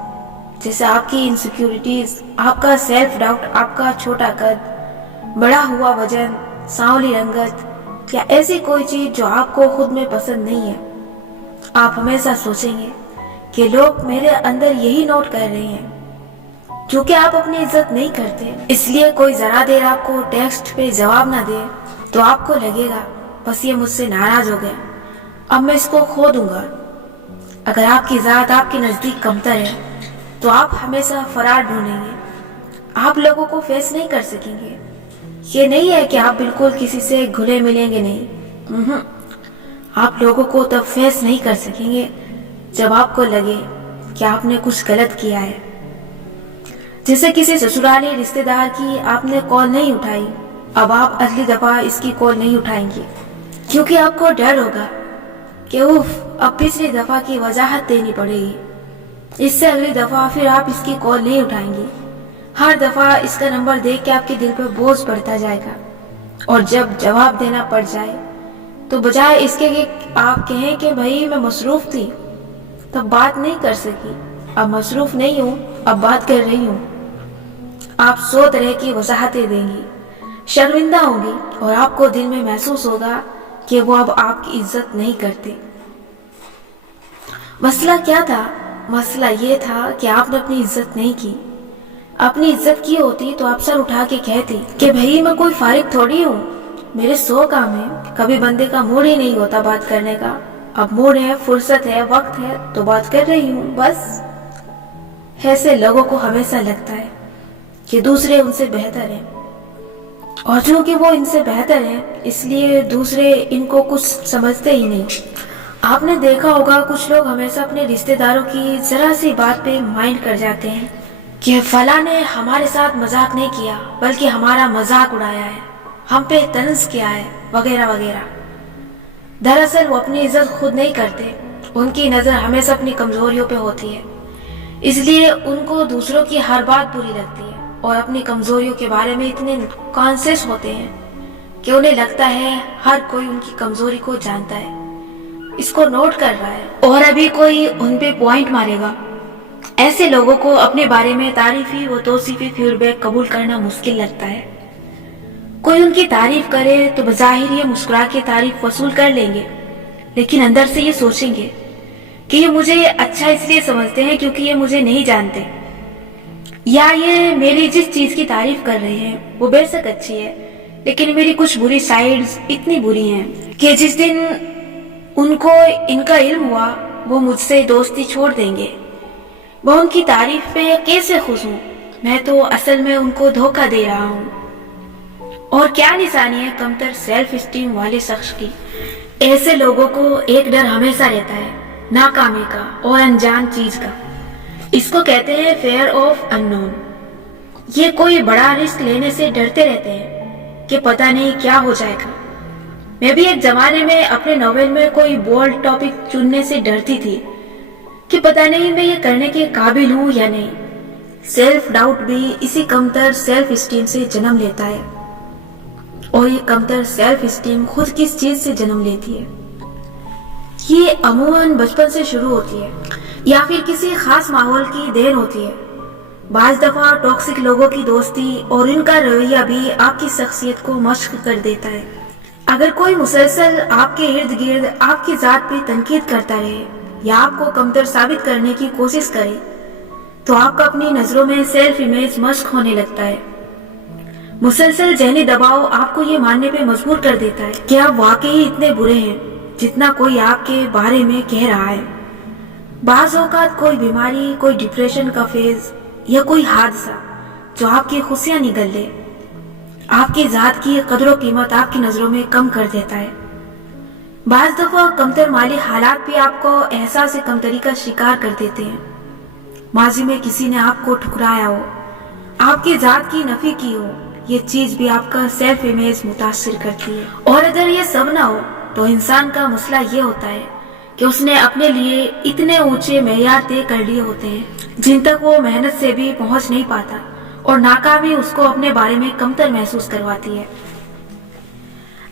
जैसे आपकी इनसिक्योरिटीज, आपका सेल्फ डाउट, आपका छोटा कद, बड़ा हुआ वजन, सांवली रंगत या ऐसी कोई चीज जो आपको खुद में पसंद नहीं है। आप हमेशा सोचेंगे कि लोग मेरे अंदर यही नोट कर रहे हैं, क्योंकि आप अपनी इज्जत नहीं करते। इसलिए कोई जरा देर आपको टेक्स्ट पे जवाब ना दे तो आपको लगेगा बस ये मुझसे नाराज हो गया, अब मैं इसको खो दूंगा। अगर आपकी जात आपके नजदीक कमतर है तो आप हमेशा फरार ढूंढेंगे, आप लोगों को फेस नहीं कर सकेंगे। ये नहीं है कि आप बिल्कुल किसी से घुले मिलेंगे नहीं, आप लोगों को तब फेस नहीं कर सकेंगे जब आपको लगे कि आपने कुछ गलत किया है। जैसे किसी ससुराली रिश्तेदार की आपने कॉल नहीं उठाई, अब आप अगली दफा इसकी कॉल नहीं उठाएंगे क्योंकि आपको डर होगा कि उफ अब पिछली दफा की वजाहत देनी पड़ेगी। اس سے اگلی دفعہ پھر آپ اس کی کال نہیں اٹھائیں گی. ہر دفعہ اس کا نمبر دیکھ کے آپ کے دل پر بوجھ پڑتا جائے گا, اور جب جواب دینا پڑ جائے تو بجائے اس کے کہ آپ کہیں کہ بھائی میں مصروف تھی تب بات نہیں کر سکی, اب مصروف نہیں ہوں اب بات کر رہی ہوں, آپ 100 طرح کی وضاحتیں دیں گی, شرمندہ ہوں گی, اور آپ کو دل میں محسوس ہوگا کہ وہ اب آپ کی عزت نہیں کرتے. مسئلہ کیا تھا؟ مسئلہ یہ تھا کہ آپ نے اپنی عزت نہیں کی. اپنی عزت کی ہوتی تو آپ سر اٹھا کے کہتی کہ بھائی میں کوئی فارغ تھوڑی ہوں, میرے 100 کام ہیں, کبھی بندے کا موڈ ہی نہیں ہوتا بات کرنے کا, اب موڈ ہے, فرصت ہے, وقت ہے تو بات کر رہی ہوں بس. ایسے لوگوں کو ہمیشہ لگتا ہے کہ دوسرے ان سے بہتر ہیں, اور چونکہ وہ ان سے بہتر ہیں اس لیے دوسرے ان کو کچھ سمجھتے ہی نہیں. آپ نے دیکھا ہوگا کچھ لوگ ہمیشہ اپنے رشتہ داروں کی ذرا سی بات پہ مائنڈ کر جاتے ہیں کہ فلاں نے ہمارے ساتھ مذاق نہیں کیا بلکہ ہمارا مذاق اڑایا ہے, ہم پہ طنز کیا ہے, وغیرہ وغیرہ. دراصل وہ اپنی عزت خود نہیں کرتے, ان کی نظر ہمیشہ اپنی کمزوریوں پہ ہوتی ہے, اس لیے ان کو دوسروں کی ہر بات بری لگتی ہے, اور اپنی کمزوریوں کے بارے میں اتنے کانشیس ہوتے ہیں کہ انہیں لگتا ہے ہر کوئی ان کی کمزوری کو جانتا ہے, اس کو نوٹ کر رہا ہے, اور ابھی کوئی ان پہ پوائنٹ مارے گا. ایسے لوگوں کو اپنے بارے میں تعریفی و توصیفی فیڈ بیک قبول کرنا مشکل لگتا ہے. کوئی ان کی تعریف کرے تو بظاہر یہ مسکرا کے تعریف وصول کر لیں گے, لیکن اندر سے یہ سوچیں گے کہ یہ مجھے اچھا اس لیے سمجھتے ہیں کیونکہ یہ مجھے نہیں جانتے, یا یہ میری جس چیز کی تعریف کر رہے ہیں وہ بے شک اچھی ہے لیکن میری کچھ بری سائیڈز اتنی بری ہیں کہ جس دن ان کو ان کا علم ہوا وہ مجھ سے دوستی چھوڑ دیں گے. وہ ان کی تعریف پہ کیسے خوش ہوں, میں تو اصل میں ان کو دھوکہ دے رہا ہوں. اور کیا نشانی ہے کمتر سیلف اسٹیم والے شخص کی؟ ایسے لوگوں کو ایک ڈر ہمیشہ رہتا ہے, ناکامی کا اور انجان چیز کا. اس کو کہتے ہیں فیئر آف ان نون. یہ کوئی بڑا رسک لینے سے ڈرتے رہتے ہیں کہ پتہ نہیں کیا ہو جائے گا. میں بھی ایک زمانے میں اپنے ناول میں کوئی بولڈ ٹاپک چننے سے ڈرتی تھی کہ پتہ نہیں میں یہ کرنے کے قابل ہوں یا نہیں. سیلف ڈاؤٹ بھی اسی کمتر سیلف اسٹیم سے جنم لیتا ہے, اور یہ کمتر سیلف اسٹیم خود کس چیز سے جنم لیتی ہے؟ یہ عموماً بچپن سے شروع ہوتی ہے یا پھر کسی خاص ماحول کی دین ہوتی ہے. بعض دفعہ ٹاکسک لوگوں کی دوستی اور ان کا رویہ بھی آپ کی شخصیت کو مشق کر دیتا ہے. اگر کوئی مسلسل آپ کے ارد گرد آپ کی ذات پہ تنقید کرتا رہے یا آپ کو کمتر ثابت کرنے کی کوشش کرے تو آپ کا اپنی نظروں میں سیلف امیج مشق ہونے لگتا ہے. مسلسل ذہنی دباؤ آپ کو یہ ماننے پہ مجبور کر دیتا ہے کہ آپ واقعی اتنے برے ہیں جتنا کوئی آپ کے بارے میں کہہ رہا ہے. بعض اوقات کوئی بیماری, کوئی ڈپریشن کا فیز یا کوئی حادثہ جو آپ کی خوشیاں نگل لے, آپ کی ذات کی قدر و قیمت آپ کی نظروں میں کم کر دیتا ہے. بعض دفعہ کمتر مالی حالات بھی آپ کو احساس کمتری کا شکار کر دیتے ہیں. ماضی میں کسی نے آپ کو ٹھکرایا ہو, آپ کی ذات کی نفی کی ہو, یہ چیز بھی آپ کا سیلف امیج متاثر کرتی ہے. اور اگر یہ سب نہ ہو تو انسان کا مسئلہ یہ ہوتا ہے کہ اس نے اپنے لیے اتنے اونچے معیار طے کر لیے ہوتے ہیں جن تک وہ محنت سے بھی پہنچ نہیں پاتا, اور ناکامی اس کو اپنے بارے میں کمتر محسوس کرواتی ہے.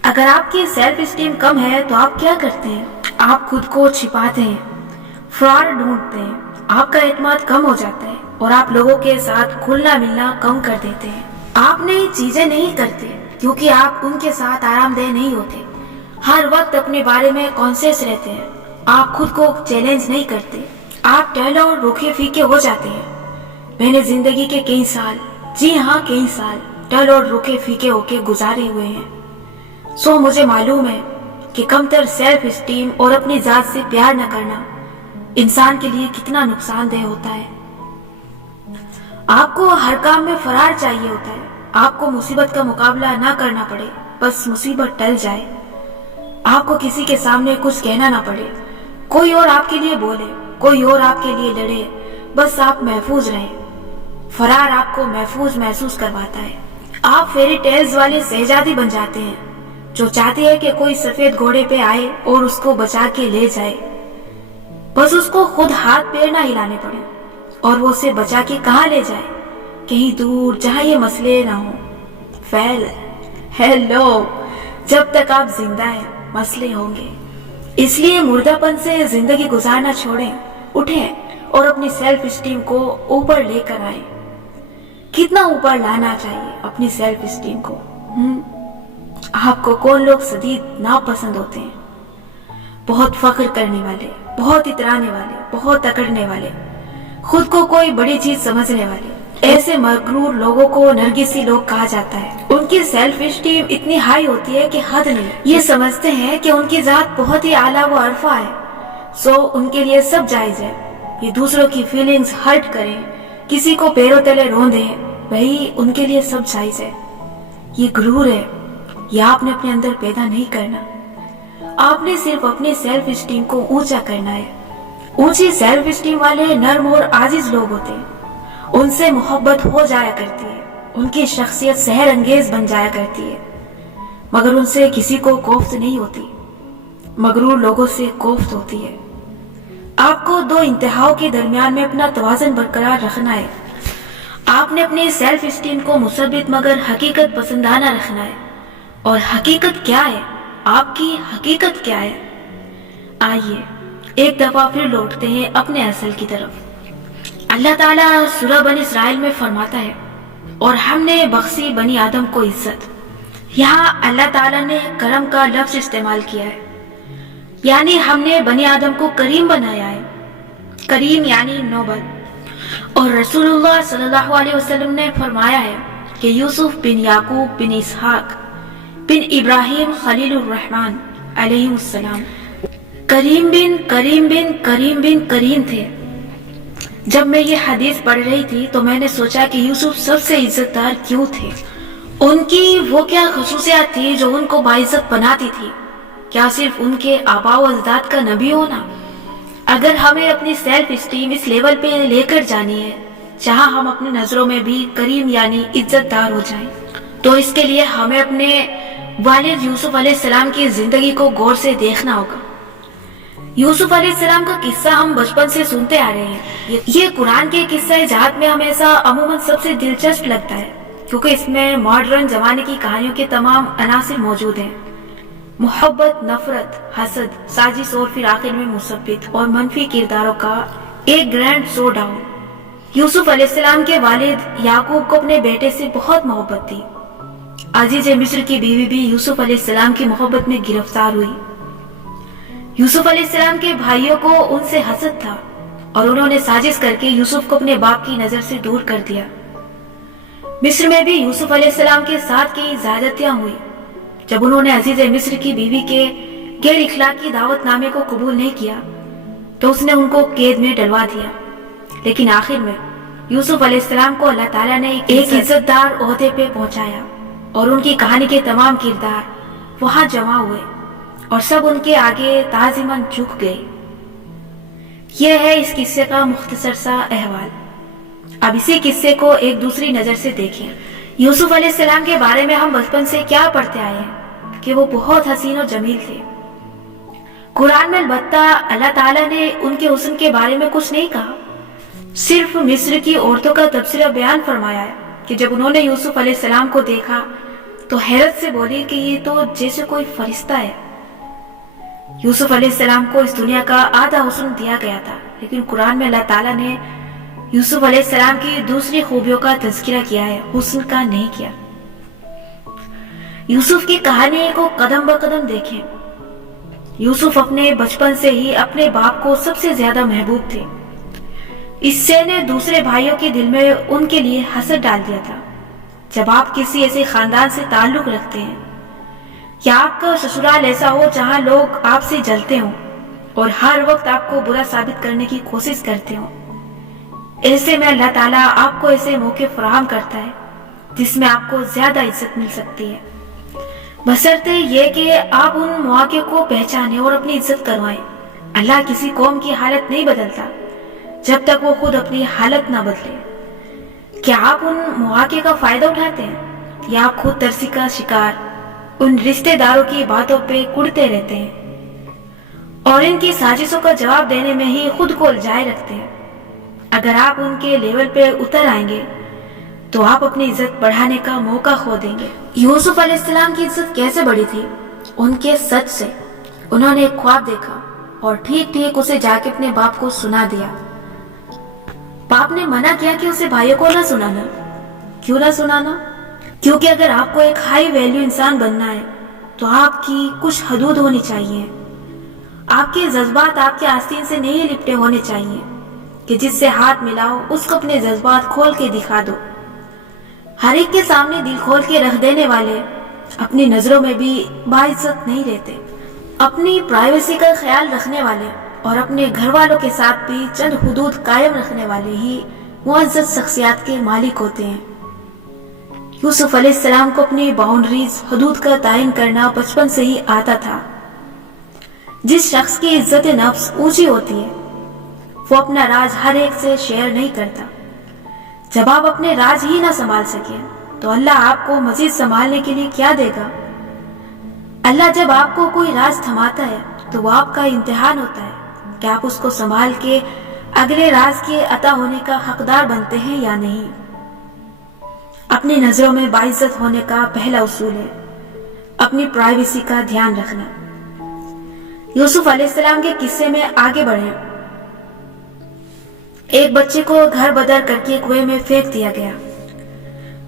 اگر آپ کی سیلف اسٹیم کم ہے تو آپ کیا کرتے ہیں؟ آپ خود کو چھپاتے ہیں, فراڈ ڈھونڈتے ہیں, آپ کا اعتماد کم ہو جاتا ہے اور آپ لوگوں کے ساتھ کھلنا ملنا کم کر دیتے ہیں. آپ نئی چیزیں نہیں کرتے کیونکہ آپ ان کے ساتھ آرام دہ نہیں ہوتے. ہر وقت اپنے بارے میں کانشیس رہتے ہیں. آپ خود کو چیلنج نہیں کرتے. آپ ٹہلو اور روکھے پھیکے ہو جاتے ہیں. میں نے زندگی کے کئی سال, جی ہاں کئی سال, ٹہل اور روکھے پھیکے ہو کے گزارے ہوئے ہیں. سو مجھے معلوم ہے کہ کمتر سیلف اسٹیم اور اپنی ذات سے پیار نہ کرنا انسان کے لیے کتنا نقصان دہ ہوتا ہے. آپ کو ہر کام میں فرار چاہیے ہوتا ہے. آپ کو مصیبت کا مقابلہ نہ کرنا پڑے, بس مصیبت ٹل جائے. آپ کو کسی کے سامنے کچھ کہنا نہ پڑے, کوئی اور آپ کے لیے بولے, کوئی اور آپ کے لیے لڑے, بس آپ محفوظ رہیں. فرار آپ کو محفوظ محسوس کرواتا ہے. آپ فیری ٹیلز والی شہزادی بن جاتے ہیں جو چاہتی ہے کہ کوئی سفید گھوڑے پہ آئے اور اس کو بچا کے لے جائے. बस उसको खुद हाथ पैर ना हिलाने पड़े और वो उसे बचा के कहाँ ले जाए, कहीं दूर जहाँ ये मसले ना हो। हेलो, जब तक आप जिंदा हैं मसले होंगे, इसलिए मुर्दापन से जिंदगी गुजारना छोड़ें, उठें और अपनी सेल्फ स्टीम को ऊपर लेकर आए। कितना ऊपर लाना चाहिए अपनी सेल्फ स्टीम को? आपको कौन लोग शदीद नापसंद होते हैं? बहुत फख्र करने वाले, बहुत इतराने वाले, बहुत अकड़ने वाले, खुद को कोई बड़ी चीज समझने वाले, ऐसे मगरूर लोगों को नरगिसी लोग कहा जाता है। उनकी सेल्फ स्टीम इतनी हाई होती है कि हद नहीं। ये समझते हैं कि उनकी जात बहुत ही आला व अरफा है, सो उनके लिए सब जायज है। ये दूसरों की फीलिंग्स हर्ट करें, किसी को पैरों तले रोंदे, भाई उनके लिए सब जायज है। ये गुरूर है, ये आपने अपने अंदर पैदा नहीं करना। आपने सिर्फ अपनी सेल्फ स्टीम को ऊंचा करना है। ऊंची सेल्फ स्टीम वाले नर्म और आजिज लोग होते हैं, उनसे मोहब्बत हो जाया करती है, उनकी शख्सियत सहर अंगेज बन जाया करती है, मगर उनसे किसी को कोफ्त नहीं होती। मगरूर लोगों से कोफ्त होती है। आपको दो इंतहाओं के दरमियान में अपना तवाज़ुन बरकरार रखना है। आपने अपनी सेल्फ स्टीम को मुसब्बित मगर हकीकत पसंदाना रखना है। और हकीकत क्या है? आपकी हकीकत क्या है? आइए एक दफा फिर लौटते हैं अपने असल की तरफ। अल्लाह ताला सूरह बनी इसराइल में फरमाता है, और हमने बख्शी बनी आदम को इज्जत। यहाँ अल्लाह ताला ने करम का लफ्ज इस्तेमाल किया है, यानी हमने बनी आदम को करीम बनाया है। करीम यानी नौबत। और रसूलुल्लाह सल्लल्लाहु अलैहि वसल्लम ने फरमाया है कि यूसुफ बिन याकूब बिन इसहाक बिन इब्राहिम खलीलुर रहमान अलैहिस्सलाम करीम बिन करीम बिन करीम बिन करीम थे। जब मैं ये हदीस पढ़ रही थी तो मैंने सोचा कि यूसुफ सबसे इज्जतदार क्यों थे? उनकी वो क्या खसूसियात थी जो उनको बाइज्जत बनाती थी? क्या सिर्फ उनके आबा व अजदाद का नबी होना? अगर हमें अपनी सेल्फ स्टीम इस लेवल पे लेकर जानी है जहां हम अपनी नजरों में भी करीम यानी इज्जतदार हो जाएं, तो इसके लिए हमें अपने वालिद यूसुफ अलैहिस्सलाम की जिंदगी को गौर से देखना होगा। यूसुफ अलैहिस्सलाम का किस्सा हम बचपन से सुनते आ रहे हैं। ये कुरान के किस्सा जात में हमेशा अमूमन सबसे दिलचस्प लगता है, क्योंकि इसमें मॉडर्न जमाने की कहानियों के तमाम अनासिर मौजूद हैं। मोहब्बत, नफरत, हसद, साजिश और फिर आखिर में मुसब्बित और मनफी किरदारों का एक ग्रैंड शो डाउन। यूसुफ अलैहिस्सलाम के वालिद याकूब को अपने बेटे से बहुत मोहब्बत थी। अजीज मिस्र की बीवी भी यूसुफ अलैहिस्सलाम की मोहब्बत में गिरफ्तार हुई। यूसुफ अलैहिस्सलाम के भाइयों को उनसे हसद था और उन्होंने साजिश करके यूसुफ को अपने बाप की नजर से दूर कर दिया। मिस्र में भी यूसुफ अलैहिस्सलाम के साथ की ज्यादतियां हुई। जब उन्होंने अजीज मिस्र की बीवी के गैर इखलाकी दावतनामे को कबूल नहीं किया तो उसने उनको कैद में डलवा दिया। लेकिन आखिर में यूसुफ अलैहिस्सलाम को अल्लाह ताला ने एक इज्जतदार ओहदे पे पहुंचाया और उनकी कहानी के तमाम किरदार वहां जमा हुए और सब उनके आगे ताज़िमन झुक गए। यह है इस किस्से का मुख्तसर सा अहवाल। अब इसी किस्से को एक दूसरी नजर से देखें। यूसुफ अलैहिस्सलाम के बारे में हम बचपन से क्या पढ़ते आए हैं कि वो बहुत हसीन और जमील थे। कुरान में अलबत्ता अल्लाह ताला ने उनके हुस्न के बारे में कुछ नहीं कहा, सिर्फ मिस्र की औरतों का तबसरा बयान फरमाया है कि जब उन्होंने यूसुफ अलैहिस्सलाम को देखा तो हैरत से बोली कि ये तो जैसे कोई फरिश्ता है। यूसुफ अलैहिस्सलाम को इस दुनिया का आधा हुस्न दिया गया था, लेकिन कुरान में अल्लाह ताला ने यूसुफ अलैहिस्सलाम की दूसरी खूबियों का तज़किरा किया है, हुस्न का नहीं किया। यूसुफ की कहानी को कदम ब कदम देखें। यूसुफ अपने बचपन से ही अपने बाप को सबसे ज्यादा महबूब थे। इससे ने दूसरे भाइयों के दिल में उनके लिए हसद डाल दिया था। जब आप किसी ऐसे खानदान से ताल्लुक रखते हैं या आपका ससुराल ऐसा हो जहां लोग आपसे जलते हों और हर वक्त आपको बुरा साबित करने की कोशिश करते हों, ऐसे में अल्लाह ताला आपको ऐसे मौके फराहम करता है जिसमें आपको ज्यादा इज्जत मिल सकती है, बशर्ते ये कि आप उन मौके को पहचाने और अपनी इज्जत करवाएं। अल्लाह किसी कौम की हालत नहीं बदलता जब तक वो खुद अपनी हालत ना बदले। क्या आप उन मौके का फायदा उठाते हैं या आप खुद तरसी का शिकार उन रिश्तेदारों की बातों पे कुड़ते रहते हैं? और इनकी साजिशों का जवाब देने में ही खुद को उलझाए रखते हैं। अगर आप उनके लेवल पे उतर आएंगे तो आप अपनी इज्जत बढ़ाने का मौका खो देंगे। यूसुफ अलैहिस्सलाम की इज्जत कैसे बढ़ी थी? उनके सच से। उन्होंने एक ख्वाब देखा और ठीक ठीक उसे जाके अपने बाप को सुना दिया। बाप ने मना किया कि उसे भाइयों को ना सुनाना। क्यों ना सुनाना? क्योंकि अगर आपको एक हाई वैल्यू इंसान बनना है तो आपकी कुछ हदूद होनी चाहिए। आपके जज्बात आपके आस्तीन से नहीं लिपटे होने चाहिए कि जिससे हाथ मिलाओ उसको अपने जज्बात खोल के दिखा दो। हर एक के सामने दिल खोल के रख देने वाले अपनी नजरों में भी बाइज्जत नहीं रहते। अपनी प्राइवेसी का ख्याल रखने वाले और अपने घर वालों के साथ भी चंद हुदूद कायम रखने वाले ही मुअज़्ज़ज़ शख्सियत के मालिक होते हैं। यूसुफ अलैहिस्सलाम को अपनी बाउंड्रीज हदूद का तायन करना बचपन से ही आता था। जिस शख्स की इज्जत नफ्स ऊंची होती है वो अपना राज हर एक से शेयर नहीं करता। जब आप अपने राज ही ना संभाल सके तो अल्लाह आपको मजीद संभालने के लिए क्या देगा? अल्लाह जब आपको कोई राज थमाता है तो वो आपका इम्तिहान होता है कि आप उसको संभाल के अगले राज के अता होने का हकदार बनते हैं या नहीं। अपनी नजरों में बाइज्जत होने का पहला उसूल है अपनी प्राइवेसी का ध्यान रखना। यूसुफ अलैहिस्सलाम के किस्से में आगे बढ़े। एक बच्चे को घर बदर करके कुएं में फेंक दिया गया।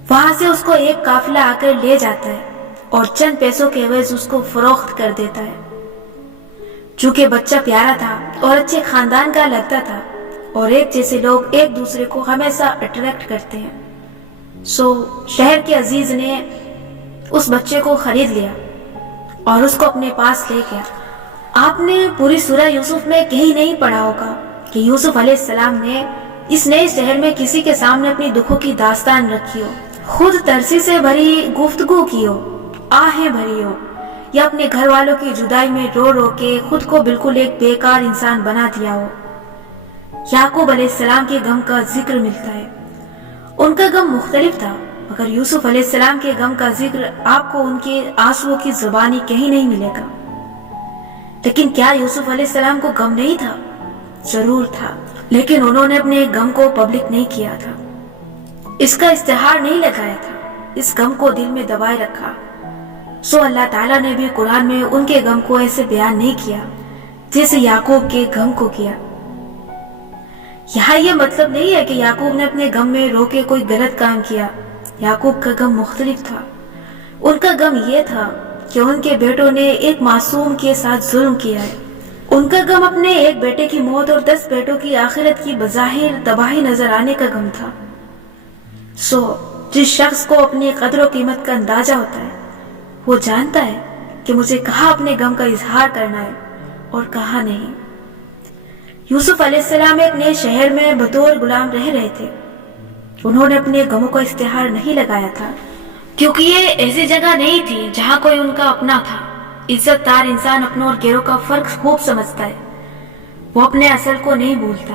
वहां से उसको एक काफिला आकर ले जाता है और चंद पैसों के एवज उसको फरोख्त कर देता है। चूंकि बच्चा प्यारा था और अच्छे खानदान का लगता था और एक जैसे लोग एक दूसरे को हमेशा अट्रैक्ट करते हैं, सो शहर के अजीज ने उस बच्चे को खरीद लिया और उसको अपने पास ले गया। आपने पूरी सूरह यूसुफ में कहीं नहीं पढ़ा होगा कि यूसुफ अलैहिस्सलाम ने इस नए शहर में किसी के सामने अपनी दुखों की दास्तान रखी हो, खुद तरसी से भरी गुफ्तगू की हो, आहें भरी हो, या अपने घर वालों की जुदाई में रो रो के खुद को बिल्कुल एक बेकार इंसान बना दिया हो। याकूब अलैहिस्सलाम के गम का जिक्र मिलता है। उनका गम मुख्तलिफ था, मगर यूसुफ अलैहिस्सलाम के गम का जिक्र आपको उनके आंसुओं की जुबानी कहीं नहीं मिलेगा। लेकिन क्या यूसुफ अलैहिस्सलाम को गम नहीं था? जरूर था, लेकिन उन्होंने अपने गम को पब्लिक नहीं किया था, इसका इश्तिहार नहीं लगाया था, इस गम को दिल में दबाए रखा। सो अल्लाह ताला ने भी कुरान में उनके गम को ऐसे बयान नहीं किया जैसे याकूब के गम को किया। यहाँ ये मतलब नहीं है कि याकूब ने अपने गम में रो के कोई गलत काम किया। याकूब का गम मुख्तलिफ था। उनका गम ये था कि उनके बेटों ने एक मासूम के साथ जुल्म किया है। उनका गम अपने एक बेटे की मौत और 10 बेटों की आखिरत की बज़ाहिर तबाही नजर आने का गम था। सो जिस शख्स को अपनी कदर कीमत का अंदाजा होता है वो जानता है कि मुझे कहाँ अपने गम का इजहार करना है और कहाँ नहीं। यूसुफ अलैहिस्सलाम एक नए शहर में बतौर गुलाम रह रहे थे। उन्होंने अपने गमों का इश्तिहार नहीं लगाया था क्योंकि ये ऐसी जगह नहीं थी जहाँ कोई उनका अपना था। इज्जतदार इंसान अपनों और गैरों का फर्क खूब समझता है, वो अपने असल को नहीं भूलता।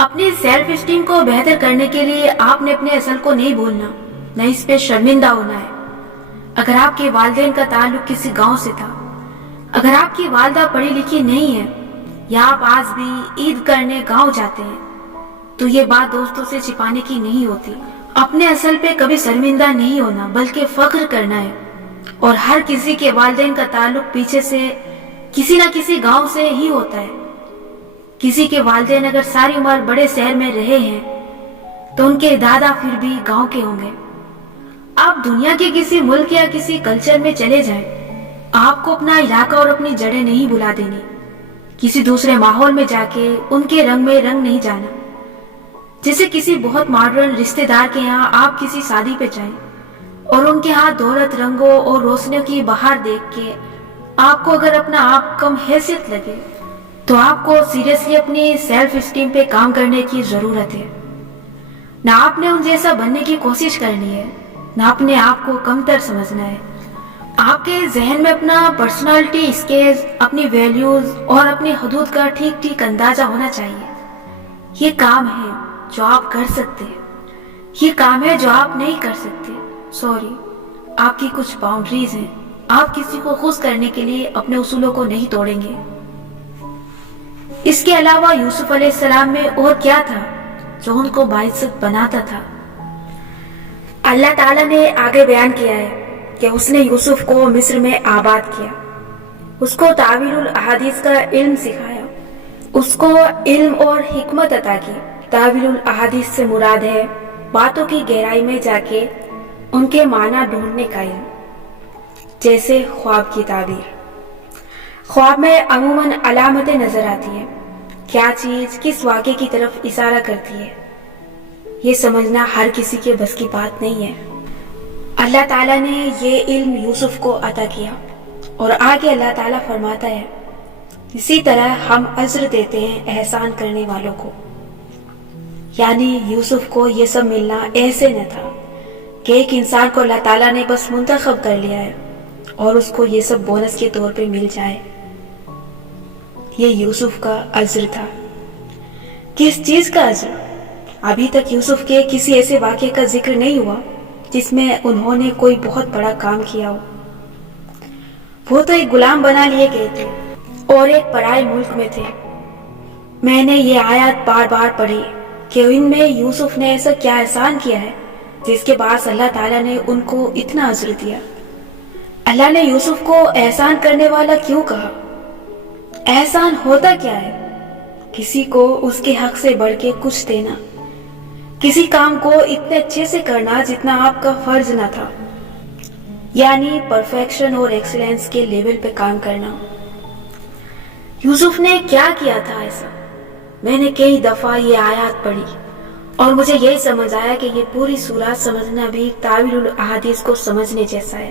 अपनी सेल्फ स्टीम को बेहतर करने के लिए आपने अपने असल को नहीं भूलना, न इस पे शर्मिंदा होना है। अगर आपके वालिदैन का ताल्लुक किसी गांव से था, अगर आपकी वालदा पढ़ी लिखी नहीं है या आप आज भी ईद करने गांव जाते हैं, तो ये बात दोस्तों से छिपाने की नहीं होती। अपने असल पे कभी शर्मिंदा नहीं होना बल्कि फख्र करना है। और हर किसी के वालिदैन का ताल्लुक पीछे से किसी न किसी गांव से ही होता है। किसी के वालिदैन अगर सारी उम्र बड़े शहर में रहे हैं तो उनके दादा फिर भी गांव के होंगे। आप दुनिया के किसी मुल्क या किसी कल्चर में चले जाएं, आपको अपना इलाका और अपनी जड़ें नहीं भुला देनी। किसी दूसरे माहौल में जाके उनके रंग में रंग नहीं जाना। जैसे किसी बहुत मॉडर्न रिश्तेदार के यहाँ आप किसी शादी पे जाएं और उनके यहाँ दौलत, रंगों और रोशनियों की बहार देख के आपको अगर अपना आप कम हैसियत लगे तो आपको सीरियसली अपनी सेल्फ स्टीम पे काम करने की जरूरत है। ना आपने उन जैसा बनने की कोशिश करनी है, ना अपने आप को कमतर समझना है। आपके जहन में अपना पर्सनालिटी स्केल, अपनी वैल्यूज और अपनी हदूद का ठीक ठीक अंदाजा होना चाहिए। ये काम है जो आप कर सकते हैं, ये काम है जो आप नहीं कर सकते। सॉरी, आपकी कुछ बाउंड्रीज हैं آپ کسی کو خوش کرنے کے لیے اپنے اصولوں کو نہیں توڑیں گے۔ اس کے علاوہ یوسف علیہ السلام میں اور کیا تھا جو ان کو باعزت بناتا تھا؟ اللہ تعالیٰ نے آگے بیان کیا ہے کہ اس نے یوسف کو مصر میں آباد کیا، اس کو تعویل الاحادیث کا علم سکھایا، اس کو علم اور حکمت عطا کی۔ تعویل الاحادیث سے مراد ہے باتوں کی گہرائی میں جا کے ان کے معنی ڈھونڈنے کا علم، جیسے خواب کی تعبیر۔ خواب میں عموماً علامتیں نظر آتی ہیں، کیا چیز کس واقعے کی طرف اشارہ کرتی ہے، یہ سمجھنا ہر کسی کے بس کی بات نہیں ہے۔ اللہ تعالیٰ نے یہ علم یوسف کو عطا کیا، اور آگے اللہ تعالیٰ فرماتا ہے اسی طرح ہم اجر دیتے ہیں احسان کرنے والوں کو۔ یعنی یوسف کو یہ سب ملنا ایسے نہ تھا کہ ایک انسان کو اللہ تعالیٰ نے بس منتخب کر لیا ہے اور اس کو یہ سب بونس کے طور پہ مل جائے۔ یہ یوسف کا اجر تھا۔ کس چیز کا اجر؟ ابھی تک یوسف کے کسی ایسے واقعے کا ذکر نہیں ہوا جس میں انہوں نے کوئی بہت بڑا کام کیا ہو۔ وہ تو ایک غلام بنا لیے گئے تھے اور ایک پرائے ملک میں تھے۔ میں نے یہ آیات بار بار پڑھی کہ ان میں یوسف نے ایسا کیا احسان کیا ہے جس کے باعث اللہ تعالیٰ نے ان کو اتنا اجر دیا۔ اللہ نے یوسف کو احسان کرنے والا کیوں کہا؟ احسان ہوتا کیا ہے؟ کسی کو اس کے حق سے بڑھ کے کچھ دینا، کسی کام کو اتنے اچھے سے کرنا جتنا آپ کا فرض نہ تھا، یعنی پرفیکشن اور ایکسلنس کے لیول پہ کام کرنا۔ یوسف نے کیا کیا تھا ایسا؟ میں نے کئی دفعہ یہ آیات پڑھی اور مجھے یہی سمجھ آیا کہ یہ پوری سورت سمجھنا بھی تعویل الاحادیث کو سمجھنے جیسا ہے۔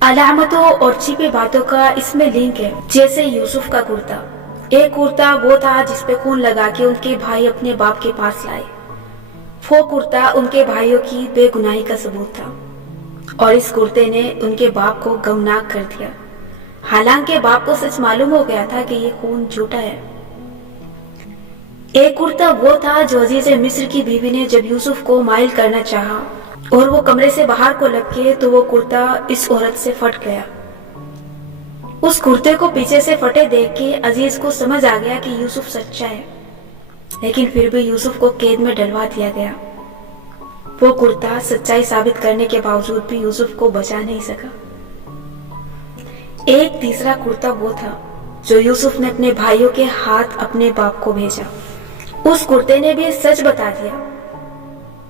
علامتوں اور چھپے باتوں کا اس میں لنک ہے، جیسے یوسف کا کرتا۔ ایک کرتا وہ تھا جس پہ خون لگا کے ان کے بھائی اپنے باپ کے پاس لائے، وہ کرتا ان کے بھائیوں کی بے گناہی کا ثبوت تھا، اور اس کرتے نے ان کے باپ کو غمناک کر دیا، حالانکہ باپ کو سچ معلوم ہو گیا تھا کہ یہ خون جھوٹا ہے۔ ایک کرتا وہ تھا جو عزیز مصر کی بیوی نے جب یوسف کو مائل کرنا چاہا اور وہ کمرے سے باہر کو لپکے تو وہ کرتا اس عورت سے پھٹ گیا۔ اس کرتے کو پیچھے سے پھٹے دیکھ کے عزیز کو سمجھ آ گیا کہ یوسف سچا ہے، لیکن پھر بھی یوسف کو قید میں ڈلوا دیا گیا۔ وہ کرتا سچائی ثابت کرنے کے باوجود بھی یوسف کو بچا نہیں سکا۔ ایک تیسرا کرتا وہ تھا جو یوسف نے اپنے بھائیوں کے ہاتھ اپنے باپ کو بھیجا۔ اس کرتے نے بھی سچ بتا دیا۔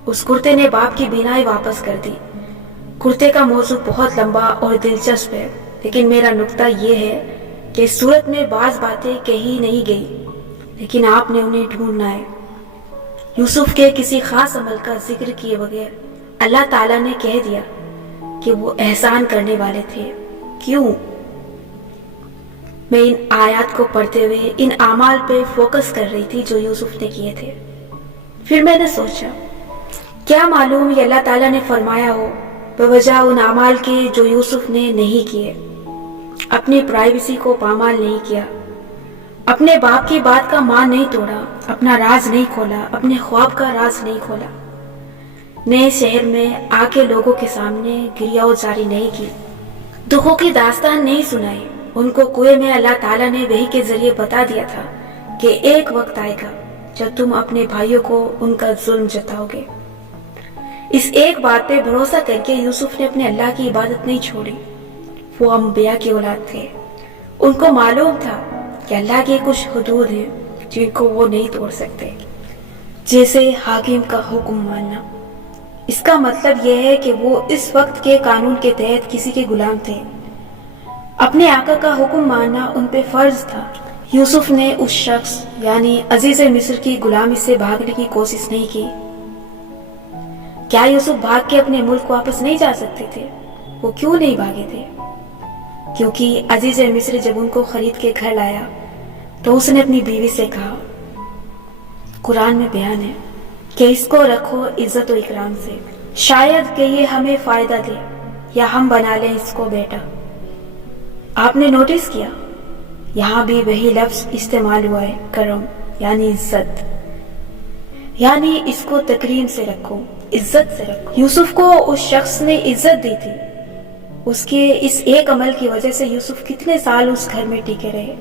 اس کرتے نے باپ کی بینائی واپس کر دی۔ کرتے کا موضوع بہت لمبا اور دلچسپ ہے، لیکن میرا نقطہ یہ ہے کہ سورت میں بعض باتیں کہی نہیں گئی، لیکن آپ نے انہیں ڈھونڈنا ہے۔ یوسف کے کسی خاص عمل کا ذکر کیے بغیر اللہ تعالیٰ نے کہہ دیا کہ وہ احسان کرنے والے تھے۔ کیوں؟ میں ان آیات کو پڑھتے ہوئے ان اعمال پہ فوکس کر رہی تھی جو یوسف نے کیے تھے۔ پھر میں نے سوچا کیا معلوم یہ اللہ تعالیٰ نے فرمایا ہو بوجہ ان اعمال کے جو یوسف نے نہیں کیے، اپنی پرائیویسی کو پامال نہیں کیا، اپنے باپ کی بات کا مان نہیں توڑا، اپنا راز نہیں کھولا، اپنے خواب کا راز نہیں کھولا، نئے شہر میں آ کے لوگوں کے سامنے گریہ جاری نہیں کی، دکھوں کی داستان نہیں سنائی۔ ان کو کنویں میں اللہ تعالیٰ نے وحی کے ذریعے بتا دیا تھا کہ ایک وقت آئے گا جب تم اپنے بھائیوں کو ان کا ظلم جتاؤ گے۔ اس ایک بات پہ بھروسہ کر کے یوسف نے اپنے اللہ کی عبادت نہیں چھوڑی۔ وہ انبیاء کی اولاد تھے، ان کو معلوم تھا کہ اللہ کی کچھ حدود ہیں جن کو وہ نہیں توڑ سکتے، جیسے حاکم کا حکم ماننا۔ اس کا مطلب یہ ہے کہ وہ اس وقت کے قانون کے تحت کسی کے غلام تھے، اپنے آقا کا حکم ماننا ان پہ فرض تھا۔ یوسف نے اس شخص یعنی عزیز مصر کی غلامی سے بھاگنے کی کوشش نہیں کی۔ کیا یوسف بھاگ کے اپنے ملک واپس نہیں جا سکتے تھے؟ وہ کیوں نہیں بھاگے تھے؟ کیونکہ عزیز مصر جب ان کو خرید کے گھر لایا تو اس نے اپنی بیوی سے کہا، قرآن میں بیان ہے کہ اس کو رکھو عزت و اکرام سے، شاید کہ یہ ہمیں فائدہ دے یا ہم بنا لیں اس کو بیٹا۔ آپ نے نوٹس کیا یہاں بھی وہی لفظ استعمال ہوا ہے، کرم یعنی عزت، یعنی اس کو تکریم سے رکھو، عزت سے رکھو۔ یوسف کو اس شخص نے عزت دی تھی اس کے اس ایک عمل کی وجہ سے یوسف کتنے سال اس گھر میں ٹکے رہے۔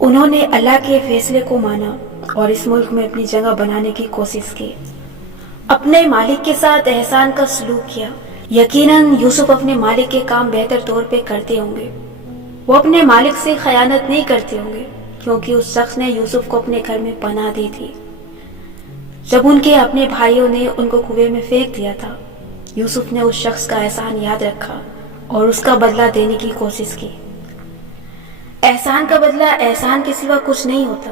انہوں نے اللہ کے فیصلے کو مانا اور اس ملک میں اپنی جگہ بنانے کی کوشش کی، اپنے مالک کے ساتھ احسان کا سلوک کیا۔ یقیناً یوسف اپنے مالک کے کام بہتر طور پہ کرتے ہوں گے، وہ اپنے مالک سے خیانت نہیں کرتے ہوں گے، کیونکہ اس شخص نے یوسف کو اپنے گھر میں پناہ دی تھی۔ جب ان کے اپنے بھائیوں نے ان کو کنویں میں پھینک دیا تھا، یوسف نے اس شخص کا احسان یاد رکھا اور اس کا بدلہ دینے کی کوشش کی۔ احسان کا بدلہ احسان کے سوا کچھ نہیں ہوتا۔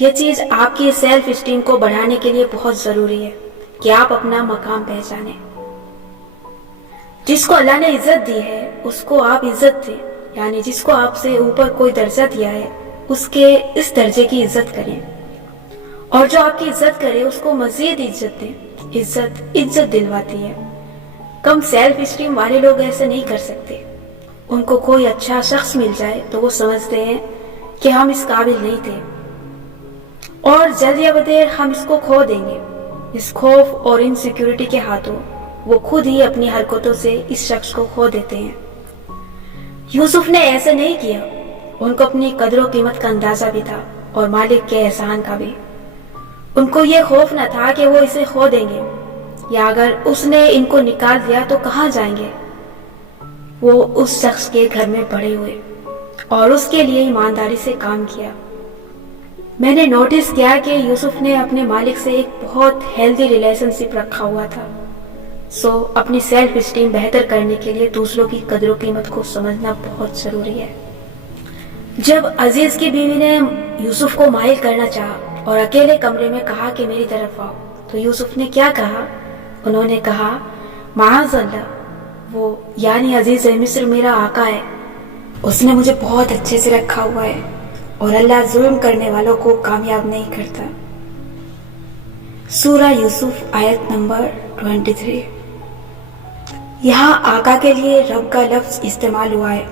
یہ چیز آپ کی سیلف اسٹیم کو بڑھانے کے لیے بہت ضروری ہے کہ آپ اپنا مقام پہچانیں۔ جس کو اللہ نے عزت دی ہے اس کو آپ عزت دیں، یعنی جس کو آپ سے اوپر کوئی درجہ دیا ہے اس کے اس درجے کی عزت کریں، اور جو آپ کی عزت کرے اس کو مزید عزت دیں۔ عزت دلواتی ہے۔ کم سیلف اسٹیم والے لوگ ایسے نہیں کر سکتے۔ ان کو کوئی اچھا شخص مل جائے تو وہ سمجھتے ہیں کہ ہم اس قابل نہیں تھے، اور جلد یا بدیر ہم اس کو کھو دیں گے۔ اس خوف اور انسیکیورٹی کے ہاتھوں وہ خود ہی اپنی حرکتوں سے اس شخص کو کھو دیتے ہیں۔ یوسف نے ایسے نہیں کیا۔ ان کو اپنی قدر و قیمت کا اندازہ بھی تھا اور مالک کے احسان کا بھی۔ ان کو یہ خوف نہ تھا کہ وہ اسے کھو دیں گے، یا اگر اس نے ان کو نکال دیا تو کہاں جائیں گے۔ وہ اس شخص کے گھر میں بڑے ہوئے اور اس کے لیے ایمانداری سے کام کیا۔ میں نے نوٹس کیا کہ یوسف نے اپنے مالک سے ایک بہت ہیلدی ریلیشن شپ رکھا ہوا تھا۔ اپنی سیلف اسٹیم بہتر کرنے کے لیے دوسروں کی قدر و قیمت کو سمجھنا بہت ضروری ہے۔ جب عزیز کی بیوی نے یوسف کو مائل کرنا چاہا اور اکیلے کمرے میں کہا کہ میری طرف آؤ، تو یوسف نے کیا کہا؟ انہوں نے کہا، معاذ اللہ، وہ یعنی عزیز مصر میرا آقا ہے، اس نے مجھے بہت اچھے سے رکھا ہوا ہے، اور اللہ ظلم کرنے والوں کو کامیاب نہیں کرتا۔ سورہ یوسف آیت نمبر 23۔ یہاں آقا کے لیے رب کا لفظ استعمال ہوا ہے۔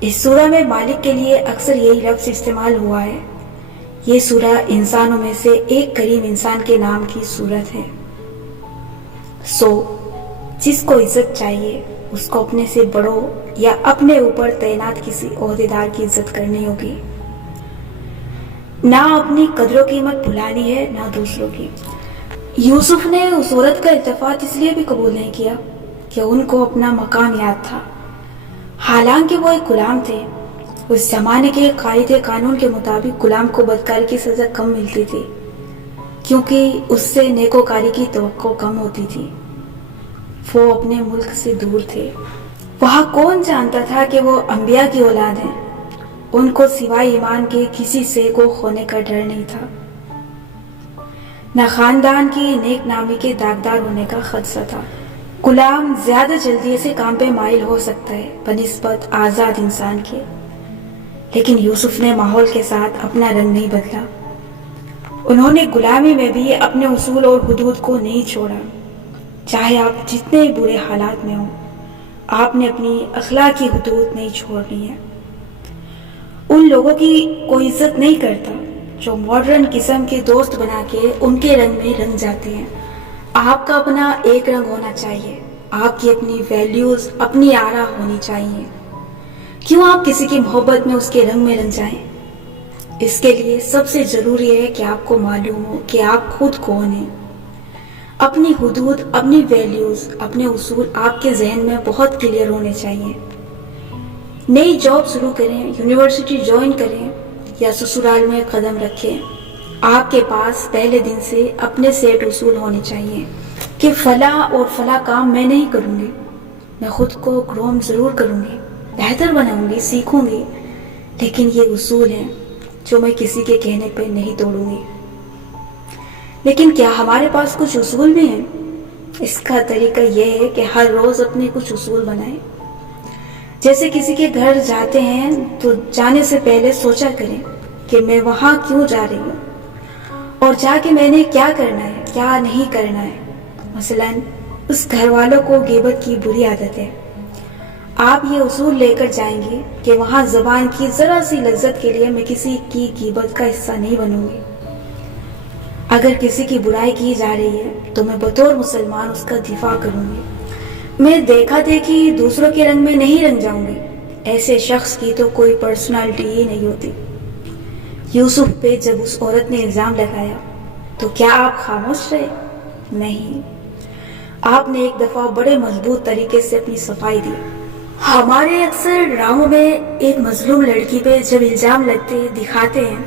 اس سورہ میں مالک کے لیے اکثر یہی لفظ استعمال ہوا ہے۔ یہ سورہ انسانوں میں سے ایک کریم انسان کے نام کی صورت ہے۔ جس کو عزت چاہیے اس کو اپنے سے بڑوں یا اپنے اوپر تعینات کسی عہدیدار کی عزت کرنی ہوگی۔ نہ اپنی قدر و قیمت بھلانی ہے، نہ دوسروں کی۔ یوسف نے اس عورت کا التفات اس لیے بھی قبول نہیں کیا کہ ان کو اپنا مقام یاد تھا، حالانکہ وہ ایک غلام تھے۔ اس زمانے کے قاعدے قانون کے مطابق غلام کو بدکاری کی سزا کم ملتی تھی، کیونکہ اس سے نیکوکاری کی توقع کم ہوتی تھی۔ وہ اپنے ملک سے دور تھے۔ وہاں کون جانتا تھا کہ وہ انبیاء کی اولاد ہیں؟ ان کو سوائے ایمان کے کسی سے کو کھونے کا ڈر نہیں تھا، نہ خاندان کی نیک نامی کے داغدار ہونے کا خدشہ تھا۔ غلام زیادہ جلدی سے کام پہ مائل ہو سکتا ہے بنسبت آزاد انسان کے، لیکن یوسف نے ماحول کے ساتھ اپنا رنگ نہیں بدلا۔ انہوں نے غلامی میں بھی اپنے اصول اور حدود کو نہیں چھوڑا۔ چاہے آپ جتنے برے حالات میں ہوں، آپ نے اپنی اخلاقی حدود نہیں چھوڑنی ہے۔ ان لوگوں کی کوئی عزت نہیں کرتا جو ماڈرن قسم کے دوست بنا کے ان کے رنگ میں رنگ جاتے ہیں۔ آپ کا اپنا ایک رنگ ہونا چاہیے، آپ کی اپنی ویلیوز، اپنی آرا ہونی چاہیے۔ کیوں آپ کسی کی محبت میں اس کے رنگ میں رنگ جائیں؟ اس کے لیے سب سے ضروری ہے کہ آپ کو معلوم ہو کہ آپ خود کون ہیں۔ اپنی حدود، اپنی ویلیوز، اپنے اصول آپ کے ذہن میں بہت کلیئر ہونے چاہیے۔ نئی جاب شروع کریں، یونیورسٹی جوائن کریں یا سسرال میں قدم رکھیں، آپ کے پاس پہلے دن سے اپنے سیٹ اصول ہونے چاہیے کہ فلاں اور فلاں کام میں نہیں کروں گی، میں خود کو گروم ضرور کروں گی، بہتر بناؤں گی، سیکھوں گی، لیکن یہ اصول ہیں جو میں کسی کے کہنے پہ نہیں توڑوں گی۔ لیکن کیا ہمارے پاس کچھ اصول بھی ہیں؟ اس کا طریقہ یہ ہے کہ ہر روز اپنے کچھ اصول بنائیں۔ جیسے کسی کے گھر جاتے ہیں تو جانے سے پہلے سوچا کریں کہ میں وہاں کیوں جا رہی ہوں، اور جا کے میں نے کیا کرنا ہے، کیا نہیں کرنا ہے۔ مثلاً اس گھر والوں کو غیبت کی بری عادت ہے، آپ یہ اصول لے کر جائیں گے کہ وہاں زبان کی ذرا سی لذت کے لیے میں کسی کی غیبت کا حصہ نہیں بنوں گی۔ اگر کسی کی برائی کی جا رہی ہے تو میں بطور مسلمان اس کا دفاع کروں گی۔ میں دیکھا دیکھی دوسروں کے رنگ میں نہیں رنگ جاؤں گی. ایسے شخص کی تو کوئی پرسنالٹی ہی نہیں ہوتی. یوسف پہ جب اس عورت نے الزام لگایا تو کیا آپ خاموش رہے؟ نہیں، آپ نے ایک دفعہ بڑے مضبوط طریقے سے اپنی صفائی دی. ہمارے اکثر ڈراموں میں ایک مظلوم لڑکی پہ جب الزام لگتے دکھاتے ہیں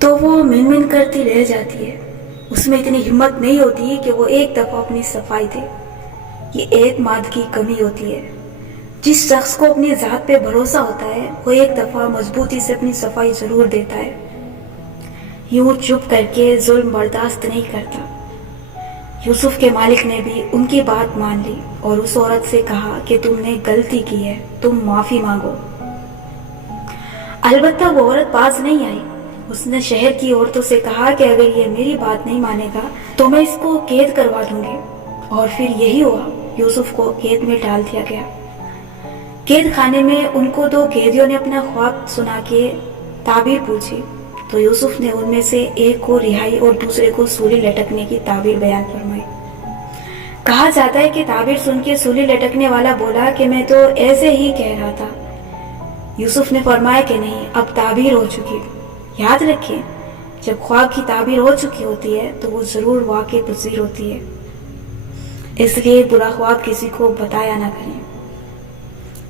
تو وہ من من کرتی رہ جاتی ہے. اس میں اتنی ہمت نہیں ہوتی کہ وہ ایک دفعہ اپنی صفائی دے. یہ اعتماد کی کمی ہوتی ہے. جس شخص کو اپنی ذات پہ بھروسہ ہوتا ہے وہ ایک دفعہ مضبوطی سے اپنی صفائی ضرور دیتا ہے. یوں چپ کر کے ظلم برداشت نہیں کرتا. یوسف کے مالک نے بھی ان کی بات مان لی اور اس عورت سے کہا کہ تم نے غلطی کی ہے، تم معافی مانگو. البتہ وہ عورت باز نہیں آئی. اس نے شہر کی عورتوں سے کہا کہ اگر یہ میری بات نہیں مانے گا تو میں اس کو قید کروا دوں گی. اور پھر یہی ہوا. یوسف کو قید میں ڈال دیا گیا. قید خانے میں ان کو دو قیدیوں نے اپنا خواب سنا کے تعبیر پوچھی تو یوسف نے ان میں سے ایک کو رہائی اور دوسرے کو سولی لٹکنے کی تعبیر بیان فرمائی. کہا جاتا ہے کہ تعبیر سن کے سولی لٹکنے والا بولا کہ میں تو ایسے ہی کہہ رہا تھا. یوسف نے فرمایا کہ نہیں، اب تعبیر ہو چکی. یاد رکھیں، جب خواب کی تعبیر ہو چکی ہوتی ہے تو وہ ضرور واقع پذیر ہوتی ہے. اس لیے برا خواب کسی کو بتایا نہ کریں.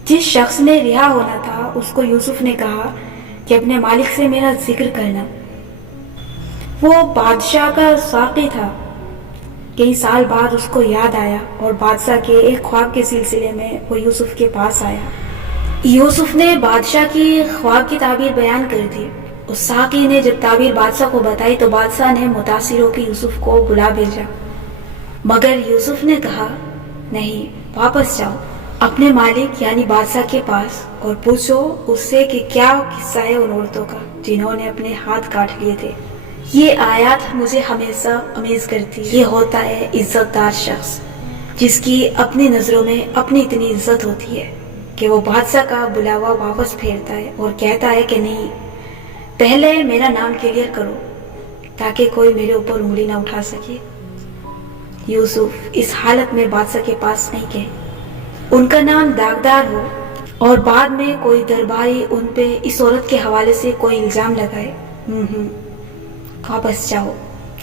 جس شخص نے رہا ہونا تھا اس کو یوسف نے کہا کہ اپنے مالک سے میرا ذکر کرنا. وہ بادشاہ کا ساقی تھا. کئی سال بعد اس کو یاد آیا اور بادشاہ کے ایک خواب کے سلسلے میں وہ یوسف کے پاس آیا. یوسف نے بادشاہ کی خواب کی تعبیر بیان کر دی. اس ساقی نے جب تعبیر بادشاہ کو بتائی تو بادشاہ نے متاثر ہو کے یوسف کو بلا بھیجا. مگر یوسف نے کہا نہیں، واپس جاؤ اپنے مالک یعنی بادشاہ کے پاس اور پوچھو اس سے کہ کیا قصہ ہے ان عورتوں کا جنہوں نے اپنے ہاتھ کاٹ لیے تھے. یہ آیات مجھے ہمیشہ امیز کرتی ہے. یہ ہوتا ہے عزت دار شخص جس کی اپنی نظروں میں اپنی اتنی عزت ہوتی ہے کہ وہ بادشاہ کا بلاوا واپس پھیرتا ہے اور کہتا ہے کہ نہیں، پہلے میرا نام کلیئر کرو تاکہ کوئی میرے اوپر انگلی نہ اٹھا سکے. یوسف اس حالت میں بادشاہ کے پاس نہیں گئے. ان کا نام داغدار ہو اور بعد میں کوئی درباری ان پہ اس عورت کے حوالے سے کوئی الزام لگائے. واپس جاؤ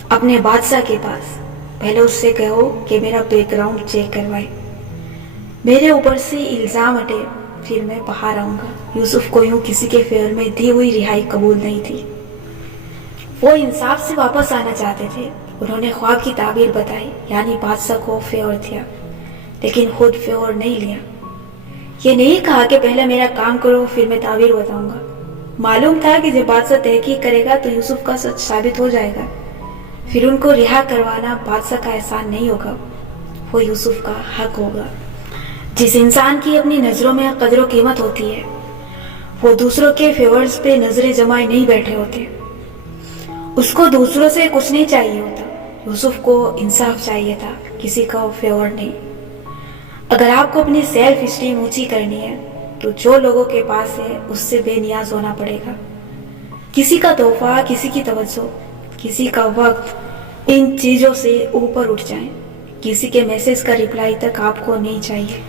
اپنے بادشاہ کے پاس. پہلے اس سے کہو کہ میرا بیک گراؤنڈ چیک کروائے، میرے اوپر سے الزام ہٹے، پھر میں باہر آؤں گا. یوسف کو یوں کسی کے فیور میں دی ہوئی رہائی قبول نہیں تھی. وہ انصاف سے واپس آنا چاہتے تھے. انہوں نے خواب کی تعبیر بتائی یعنی بادشاہ کو فیور دیا، لیکن خود فیور نہیں لیا. یہ نہیں کہا کہ پہلے میرا کام کرو پھر میں تعبیر بتاؤں گا. معلوم تھا کہ جب بادشاہ تحقیق کرے گا تو یوسف کا سچ ثابت ہو جائے گا، پھر ان کو رہا کروانا بادشاہ کا احسان نہیں ہوگا، وہ یوسف کا حق ہوگا. جس انسان کی اپنی نظروں میں قدر و قیمت ہوتی ہے وہ دوسروں کے فیورز پہ نظریں جمائے نہیں بیٹھے ہوتے. اس کو دوسروں سے کچھ نہیں چاہیے ہوتا. یوسف کو انصاف چاہیے تھا، کسی کا فیور نہیں. اگر آپ کو اپنی سیلف اسٹیم اونچی کرنی ہے تو جو لوگوں کے پاس ہے اس سے بے نیاز ہونا پڑے گا. کسی کا تحفہ، کسی کی توجہ، کسی کا وقت، ان چیزوں سے اوپر اٹھ جائیں. کسی کے میسج کا رپلائی تک آپ کو نہیں چاہیے.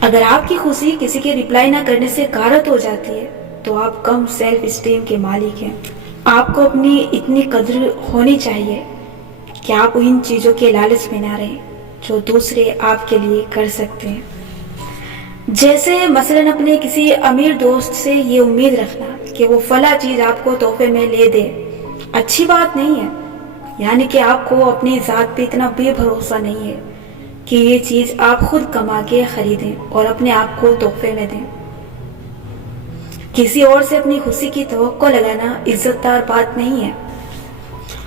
اگر آپ کی خوشی کسی کے رپلائی نہ کرنے سے غارت ہو جاتی ہے تو آپ کم سیلف اسٹیم کے مالک ہیں. آپ کو اپنی اتنی قدر ہونی چاہیے کہ آپ ان چیزوں کے لالچ میں نہ رہیں جو دوسرے آپ کے لیے کر سکتے ہیں. جیسے مثلاً اپنے کسی امیر دوست سے یہ امید رکھنا کہ وہ فلاں چیز آپ کو تحفے میں لے دے اچھی بات نہیں ہے. یعنی کہ آپ کو اپنی ذات پہ اتنا بے بھروسہ نہیں ہے کہ یہ چیز آپ خود کما کے خریدیں اور اپنے آپ کو تحفے میں دیں. کسی اور سے اپنی خوشی کی توقع لگانا عزت دار بات نہیں ہے.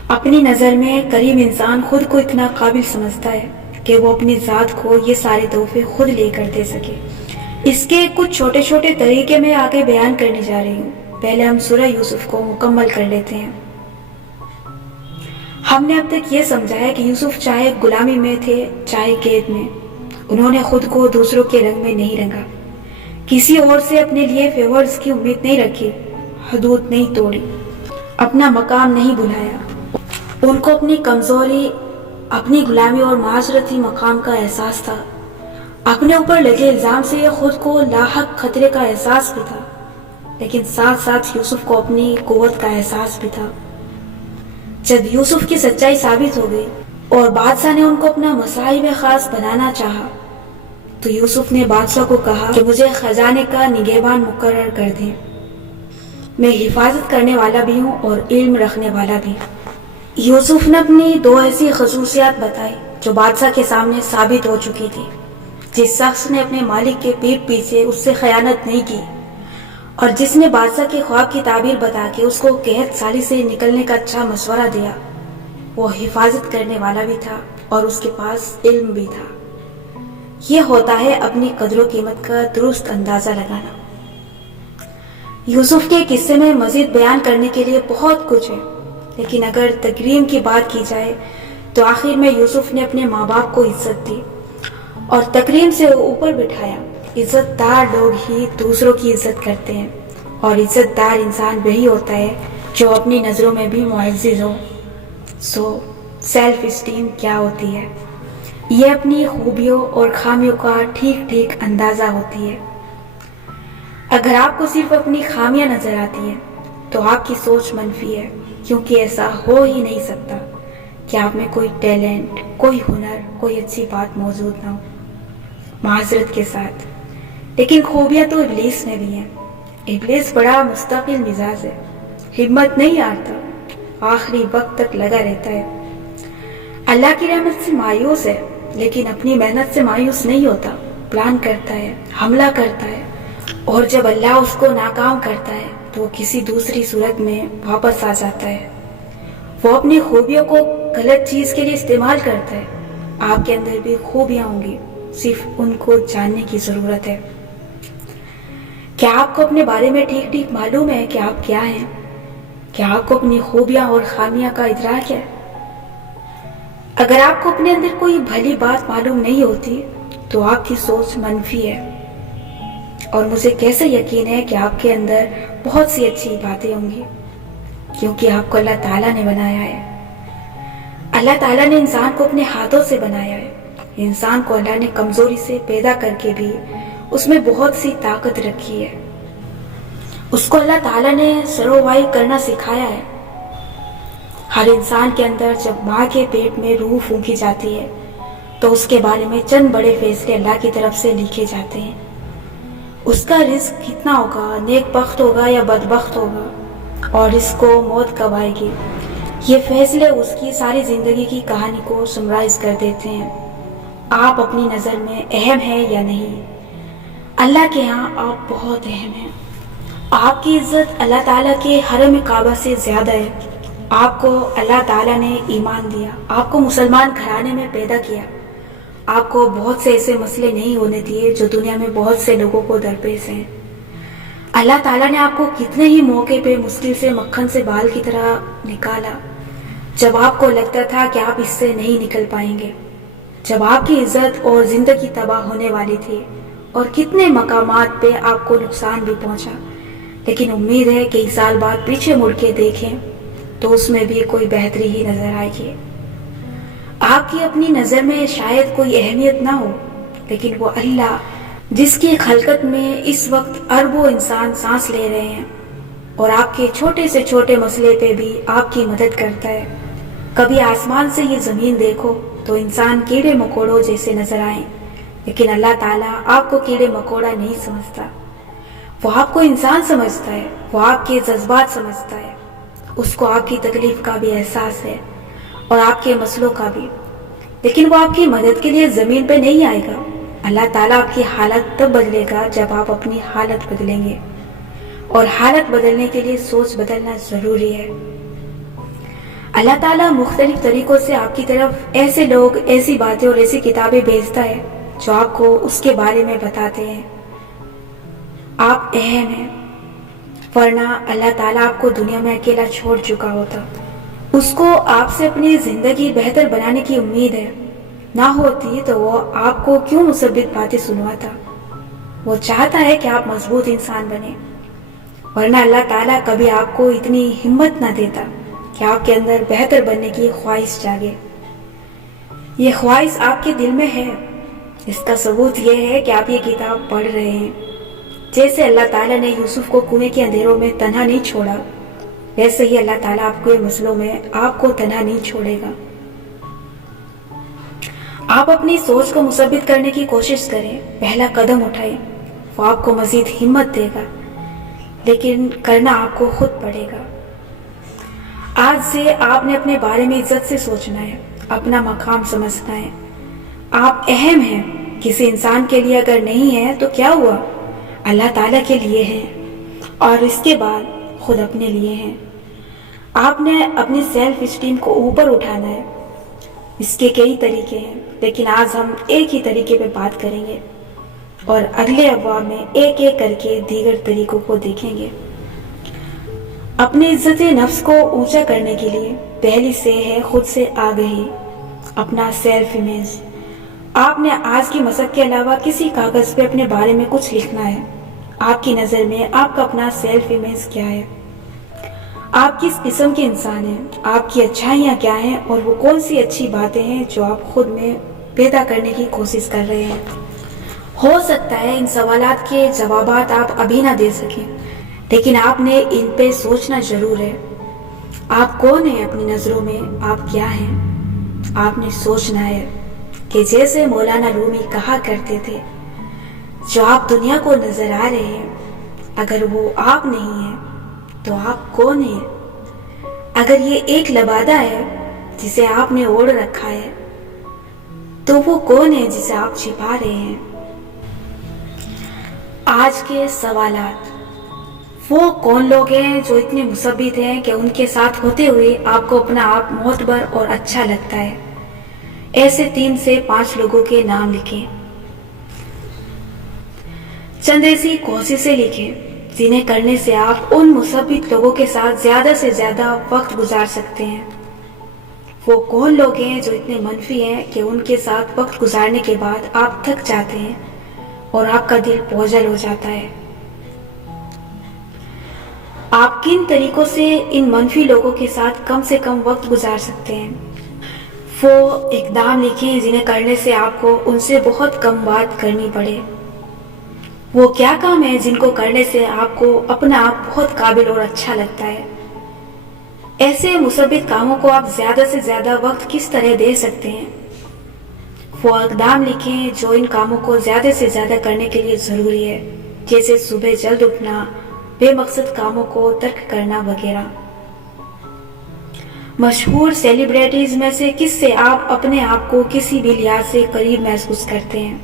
اپنی نظر میں کریم انسان خود کو اتنا قابل سمجھتا ہے کہ وہ اپنی ذات کو یہ سارے تحفے خود لے کر دے سکے. اس کے کچھ چھوٹے چھوٹے طریقے میں آگے بیان کرنے جا رہی ہوں. پہلے ہم سورہ یوسف کو مکمل کر لیتے ہیں. ہم نے اب تک یہ سمجھا ہے کہ یوسف چاہے غلامی میں تھے چاہے قید میں، انہوں نے خود کو دوسروں کے رنگ میں نہیں رنگا، کسی اور سے اپنے لیے فیورز کی امید نہیں رکھی، حدود نہیں توڑی، اپنا مقام نہیں بھلایا. ان کو اپنی کمزوری، اپنی غلامی اور معاشرتی مقام کا احساس تھا. अपने ऊपर लगे इल्जाम से ये खुद को लाहक खतरे का एहसास भी था, लेकिन साथ साथ यूसुफ को अपनी कुव्वत का एहसास भी था। जब यूसुफ की सच्चाई साबित हो गई और बादशाह ने उनको अपना मसाहिब खास बनाना चाहा, तो यूसुफ ने बादशाह को कहा कि मुझे खजाने का निगहबान मुकर्रर कर दें। मैं हिफाजत करने वाला भी हूँ और इल्म रखने वाला भी। यूसुफ ने अपनी दो ऐसी खसूसियात बताई जो बादशाह के सामने साबित हो चुकी थी। जिस शख्स ने अपने मालिक के पीठ पीछे उससे खयानत नहीं की और जिसने बादशाह के ख्वाब की ताबीर बता के उसको कहत साली से निकलने का अच्छा मशवरा दिया, वो हिफाजत करने वाला भी था और उसके पास इल्म भी था। ये होता है अपनी कदरों कीमत का दुरुस्त अंदाजा लगाना। यूसुफ के किस्से में मजीद बयान करने के लिए बहुत कुछ है, लेकिन अगर तकरीम की बात की जाए तो आखिर में यूसुफ ने अपने माँ बाप को इज्जत दी और तकरीम से ऊपर बिठाया। इज्जतदार लोग ही दूसरों की इज्जत करते हैं और इज्जतदार इंसान वही होता है जो अपनी नज़रों में भी मुअज़्ज़िज़ हो। सो सेल्फ इस्टीम क्या होती है? ये अपनी खूबियों और खामियों का ठीक ठीक अंदाज़ा होती है। अगर आपको सिर्फ अपनी खामियां नजर आती हैं तो आपकी सोच मनफी है, क्योंकि ऐसा हो ही नहीं सकता कि आप में कोई टैलेंट, कोई हुनर, कोई अच्छी बात मौजूद ना हो, माजरत के साथ। लेकिन खूबियां तो इब्लीस में भी हैं। इब्लीस बड़ा मुस्तकिल मिजाज है, हिम्मत नहीं हारता, आखिरी वक्त तक लगा रहता है। अल्लाह की रहमत से मायूस है, लेकिन अपनी मेहनत से मायूस नहीं होता। प्लान करता है, हमला करता है, और जब अल्लाह उसको नाकाम करता है तो वो किसी दूसरी सूरत में वापस आ जाता है। वो अपनी खूबियों को गलत चीज के लिए इस्तेमाल करता है। आपके अंदर भी खूबियां होंगी, सिर्फ उनको जानने की जरूरत है। क्या आपको अपने बारे में ठीक ठीक मालूम है कि आप क्या हैं? क्या आपको अपनी खूबियां और खामियां का इदराक है? अगर आपको अपने अंदर कोई भली बात मालूम नहीं होती तो आपकी सोच मनफी है, और मुझे कैसे यकीन है कि आपके अंदर बहुत सी अच्छी बातें होंगी, क्योंकि आपको अल्लाह ताला ने बनाया है। अल्लाह ताला ने इंसान को अपने हाथों से बनाया है। इंसान को अल्लाह ने कमजोरी से पैदा करके भी उसमें बहुत सी ताकत रखी है। उसको अल्लाह ताला ने सर्वाइव करना सिखाया है। हर इंसान के अंदर जब माँ के पेट में रूह फूंकी जाती है तो उसके बारे में चंद बड़े फैसले अल्लाह की तरफ से लिखे जाते हैं। उसका रिस्क कितना होगा, नेकबख्त होगा या बदबख्त होगा, और इसको मौत कब आएगी, ये फैसले उसकी सारी जिंदगी की कहानी को समराइज कर देते हैं। आप अपनी नज़र में अहम है या नहीं? अल्लाह के यहाँ आप बहुत अहम हैं। आपकी इज्जत अल्लाह ताला के हरम काबा से ज़्यादा है। आपको अल्लाह ताला ने ईमान दिया, आपको मुसलमान घराने में पैदा किया, आपको बहुत से ऐसे मसले नहीं होने दिए जो दुनिया में बहुत से लोगों को दरपेश हैं। अल्लाह ताला ने आपको कितने ही मौके पे मुश्किल से मक्खन से बाल की तरह निकाला, जब आपको लगता था कि आप इससे नहीं निकल पाएंगे, जब आपकी इज्जत और जिंदगी तबाह होने वाली थी और कितने मकामात पे आपको नुकसान भी पहुंचा। लेकिन उम्मीद है कि इस साल बाद पीछे मुड़ के देखें तो उसमें भी कोई बेहतरी ही नजर आएगी। आपकी अपनी नजर में शायद कोई अहमियत ना हो, लेकिन वो अल्लाह जिसकी खलकत में इस वक्त अरबों इंसान सांस ले रहे हैं और आपके छोटे से छोटे मसले पे भी आपकी मदद करता है। कभी आसमान से ये जमीन देखो तो इंसान कीड़े मकोड़ों जैसे नजर आए, लेकिन अल्लाह ताला आपको कीड़े मकोड़ा नहीं समझता। वो आपको इंसान समझता है, वो आपके जज्बात समझता है, उसको आपकी तकलीफ का भी एहसास है और आपके मसलों का भी। लेकिन वो आपकी मदद के लिए जमीन पे नहीं आएगा। अल्लाह ताला आपकी हालत तब बदलेगा जब आप अपनी हालत बदलेंगे, और हालत बदलने के लिए सोच बदलना जरूरी है। अल्लाह ताला मुख्तलिफ तरीकों से आपकी तरफ ऐसे लोग, ऐसी बातें और ऐसी किताबें भेजता है जो आपको उसके बारे में बताते हैं आप अहम हैं, वरना अल्लाह ताला आपको दुनिया में अकेला छोड़ चुका होता। उसको आपसे अपनी जिंदगी बेहतर बनाने की उम्मीद है, ना होती तो वो आपको क्यों मुसब्बित बातें सुनवाता। वो चाहता है कि आप मजबूत इंसान बने, वरना अल्लाह ताला कभी आपको इतनी हिम्मत ना देता कि आपके अंदर बेहतर बनने की ख्वाहिश जागे। ये ख्वाहिश आपके दिल में है, اس کا ثبوت یہ ہے کہ آپ یہ کتاب پڑھ رہے ہیں۔ جیسے اللہ تعالیٰ نے یوسف کو کنویں کے اندھیروں میں تنہا نہیں چھوڑا، ویسے ہی اللہ تعالیٰ آپ کے مسئلوں میں آپ کو تنہا نہیں چھوڑے گا۔ آپ اپنی سوچ کو مثبت کرنے کی کوشش کریں، پہلا قدم اٹھائیں، وہ آپ کو مزید ہمت دے گا، لیکن کرنا آپ کو خود پڑے گا۔ آج سے آپ نے اپنے بارے میں عزت سے سوچنا ہے، اپنا مقام سمجھنا ہے۔ آپ اہم ہیں، کسی انسان کے لیے اگر نہیں ہے تو کیا ہوا، اللہ تعالیٰ کے لیے ہیں، اور اس کے بعد خود اپنے لیے ہیں۔ آپ نے اپنی سیلف اسٹیم کو اوپر اٹھانا ہے۔ اس کے کئی طریقے ہیں، لیکن آج ہم ایک ہی طریقے پہ بات کریں گے اور اگلے ابواب میں ایک ایک کر کے دیگر طریقوں کو دیکھیں گے۔ اپنی عزت نفس کو اونچا کرنے کے لیے پہلی سے ہے خود سے آگہی، اپنا سیلف امیج۔ آپ نے آج کی مشق کے علاوہ کسی کاغذ پہ اپنے بارے میں کچھ لکھنا ہے۔ آپ کی نظر میں آپ کا اپنا سیلف امیج کیا ہے؟ آپ کس قسم کے انسان ہیں؟ آپ کی اچھائیاں کیا ہیں اور وہ کون سی اچھی باتیں ہیں جو آپ خود میں پیدا کرنے کی کوشش کر رہے ہیں؟ ہو سکتا ہے ان سوالات کے جوابات آپ ابھی نہ دے سکیں، لیکن آپ نے ان پہ سوچنا ضرور ہے۔ آپ کون ہیں اپنی نظروں میں؟ آپ کیا ہیں؟ آپ نے سوچنا ہے کہ جیسے مولانا رومی کہا کرتے تھے، جو آپ دنیا کو نظر آ رہے ہیں، اگر وہ آپ نہیں ہیں تو آپ کون ہیں؟ اگر یہ ایک لبادہ ہے جسے آپ نے اوڑھ رکھا ہے تو وہ کون ہے جسے آپ چھپا رہے ہیں؟ آج کے سوالات: وہ کون لوگ ہیں جو اتنے مثبت ہیں کہ ان کے ساتھ ہوتے ہوئے آپ کو اپنا آپ معتبر اور اچھا لگتا ہے؟ ایسے 3 سے 5 لوگوں کے نام لکھیں۔ چند ایسی کوششیں لکھیں جنہیں کرنے سے آپ ان مثبت لوگوں کے ساتھ زیادہ سے زیادہ وقت گزار سکتے ہیں۔ وہ کون لوگ ہیں جو اتنے منفی ہیں کہ ان کے ساتھ وقت گزارنے کے بعد آپ تھک جاتے ہیں اور آپ کا دل بوجھل ہو جاتا ہے؟ آپ کن طریقوں سے ان منفی لوگوں کے ساتھ کم سے کم وقت گزار سکتے ہیں؟ وہ اقدام لکھیں جنہیں کرنے سے آپ کو ان سے بہت کم بات کرنی پڑے۔ وہ کیا کام ہے جن کو کرنے سے آپ کو اپنا آپ بہت قابل اور اچھا لگتا ہے؟ ایسے مثبت کاموں کو آپ زیادہ سے زیادہ وقت کس طرح دے سکتے ہیں؟ وہ اقدام لکھیں جو ان کاموں کو زیادہ سے زیادہ کرنے کے لیے ضروری ہے، جیسے صبح جلد اٹھنا، بے مقصد کاموں کو ترک کرنا وغیرہ۔ مشہور سیلیبریٹیز میں سے کس سے آپ اپنے آپ کو کسی بھی لحاظ سے قریب محسوس کرتے ہیں؟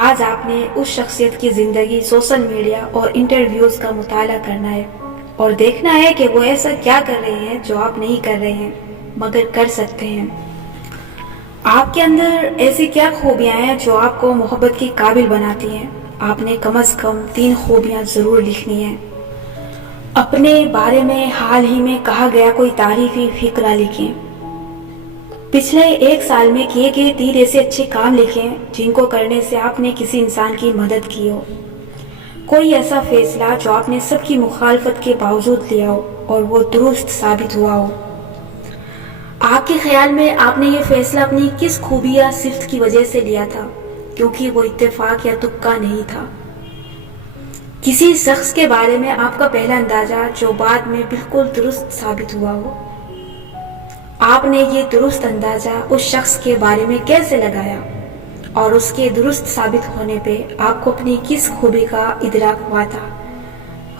آج آپ نے اس شخصیت کی زندگی، سوشل میڈیا اور انٹرویوز کا مطالعہ کرنا ہے اور دیکھنا ہے کہ وہ ایسا کیا کر رہے ہیں جو آپ نہیں کر رہے ہیں مگر کر سکتے ہیں۔ آپ کے اندر ایسی کیا خوبیاں ہیں جو آپ کو محبت کے قابل بناتی ہیں؟ آپ نے کم از کم 3 خوبیاں ضرور لکھنی ہیں۔ اپنے بارے میں حال ہی میں کہا گیا کوئی تعریفی فقرہ لکھیں۔ پچھلے 1 سال میں کیے گئے 3 ایسے اچھے کام لکھیں جن کو کرنے سے آپ نے کسی انسان کی مدد کی ہو۔ کوئی ایسا فیصلہ جو آپ نے سب کی مخالفت کے باوجود لیا ہو اور وہ درست ثابت ہوا ہو۔ آپ کے خیال میں آپ نے یہ فیصلہ اپنی کس خوبی یا صفت کی وجہ سے لیا تھا، کیونکہ وہ اتفاق یا تکا نہیں تھا؟ کسی شخص کے بارے میں آپ کا پہلا اندازہ جو بعد میں بالکل درست ثابت ہوا ہو۔ آپ نے یہ درست اندازہ اس شخص کے بارے میں کیسے لگایا اور اس کے درست ثابت ہونے پہ آپ کو اپنی کس خوبی کا ادراک ہوا تھا؟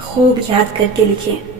خوب یاد کر کے لکھیں۔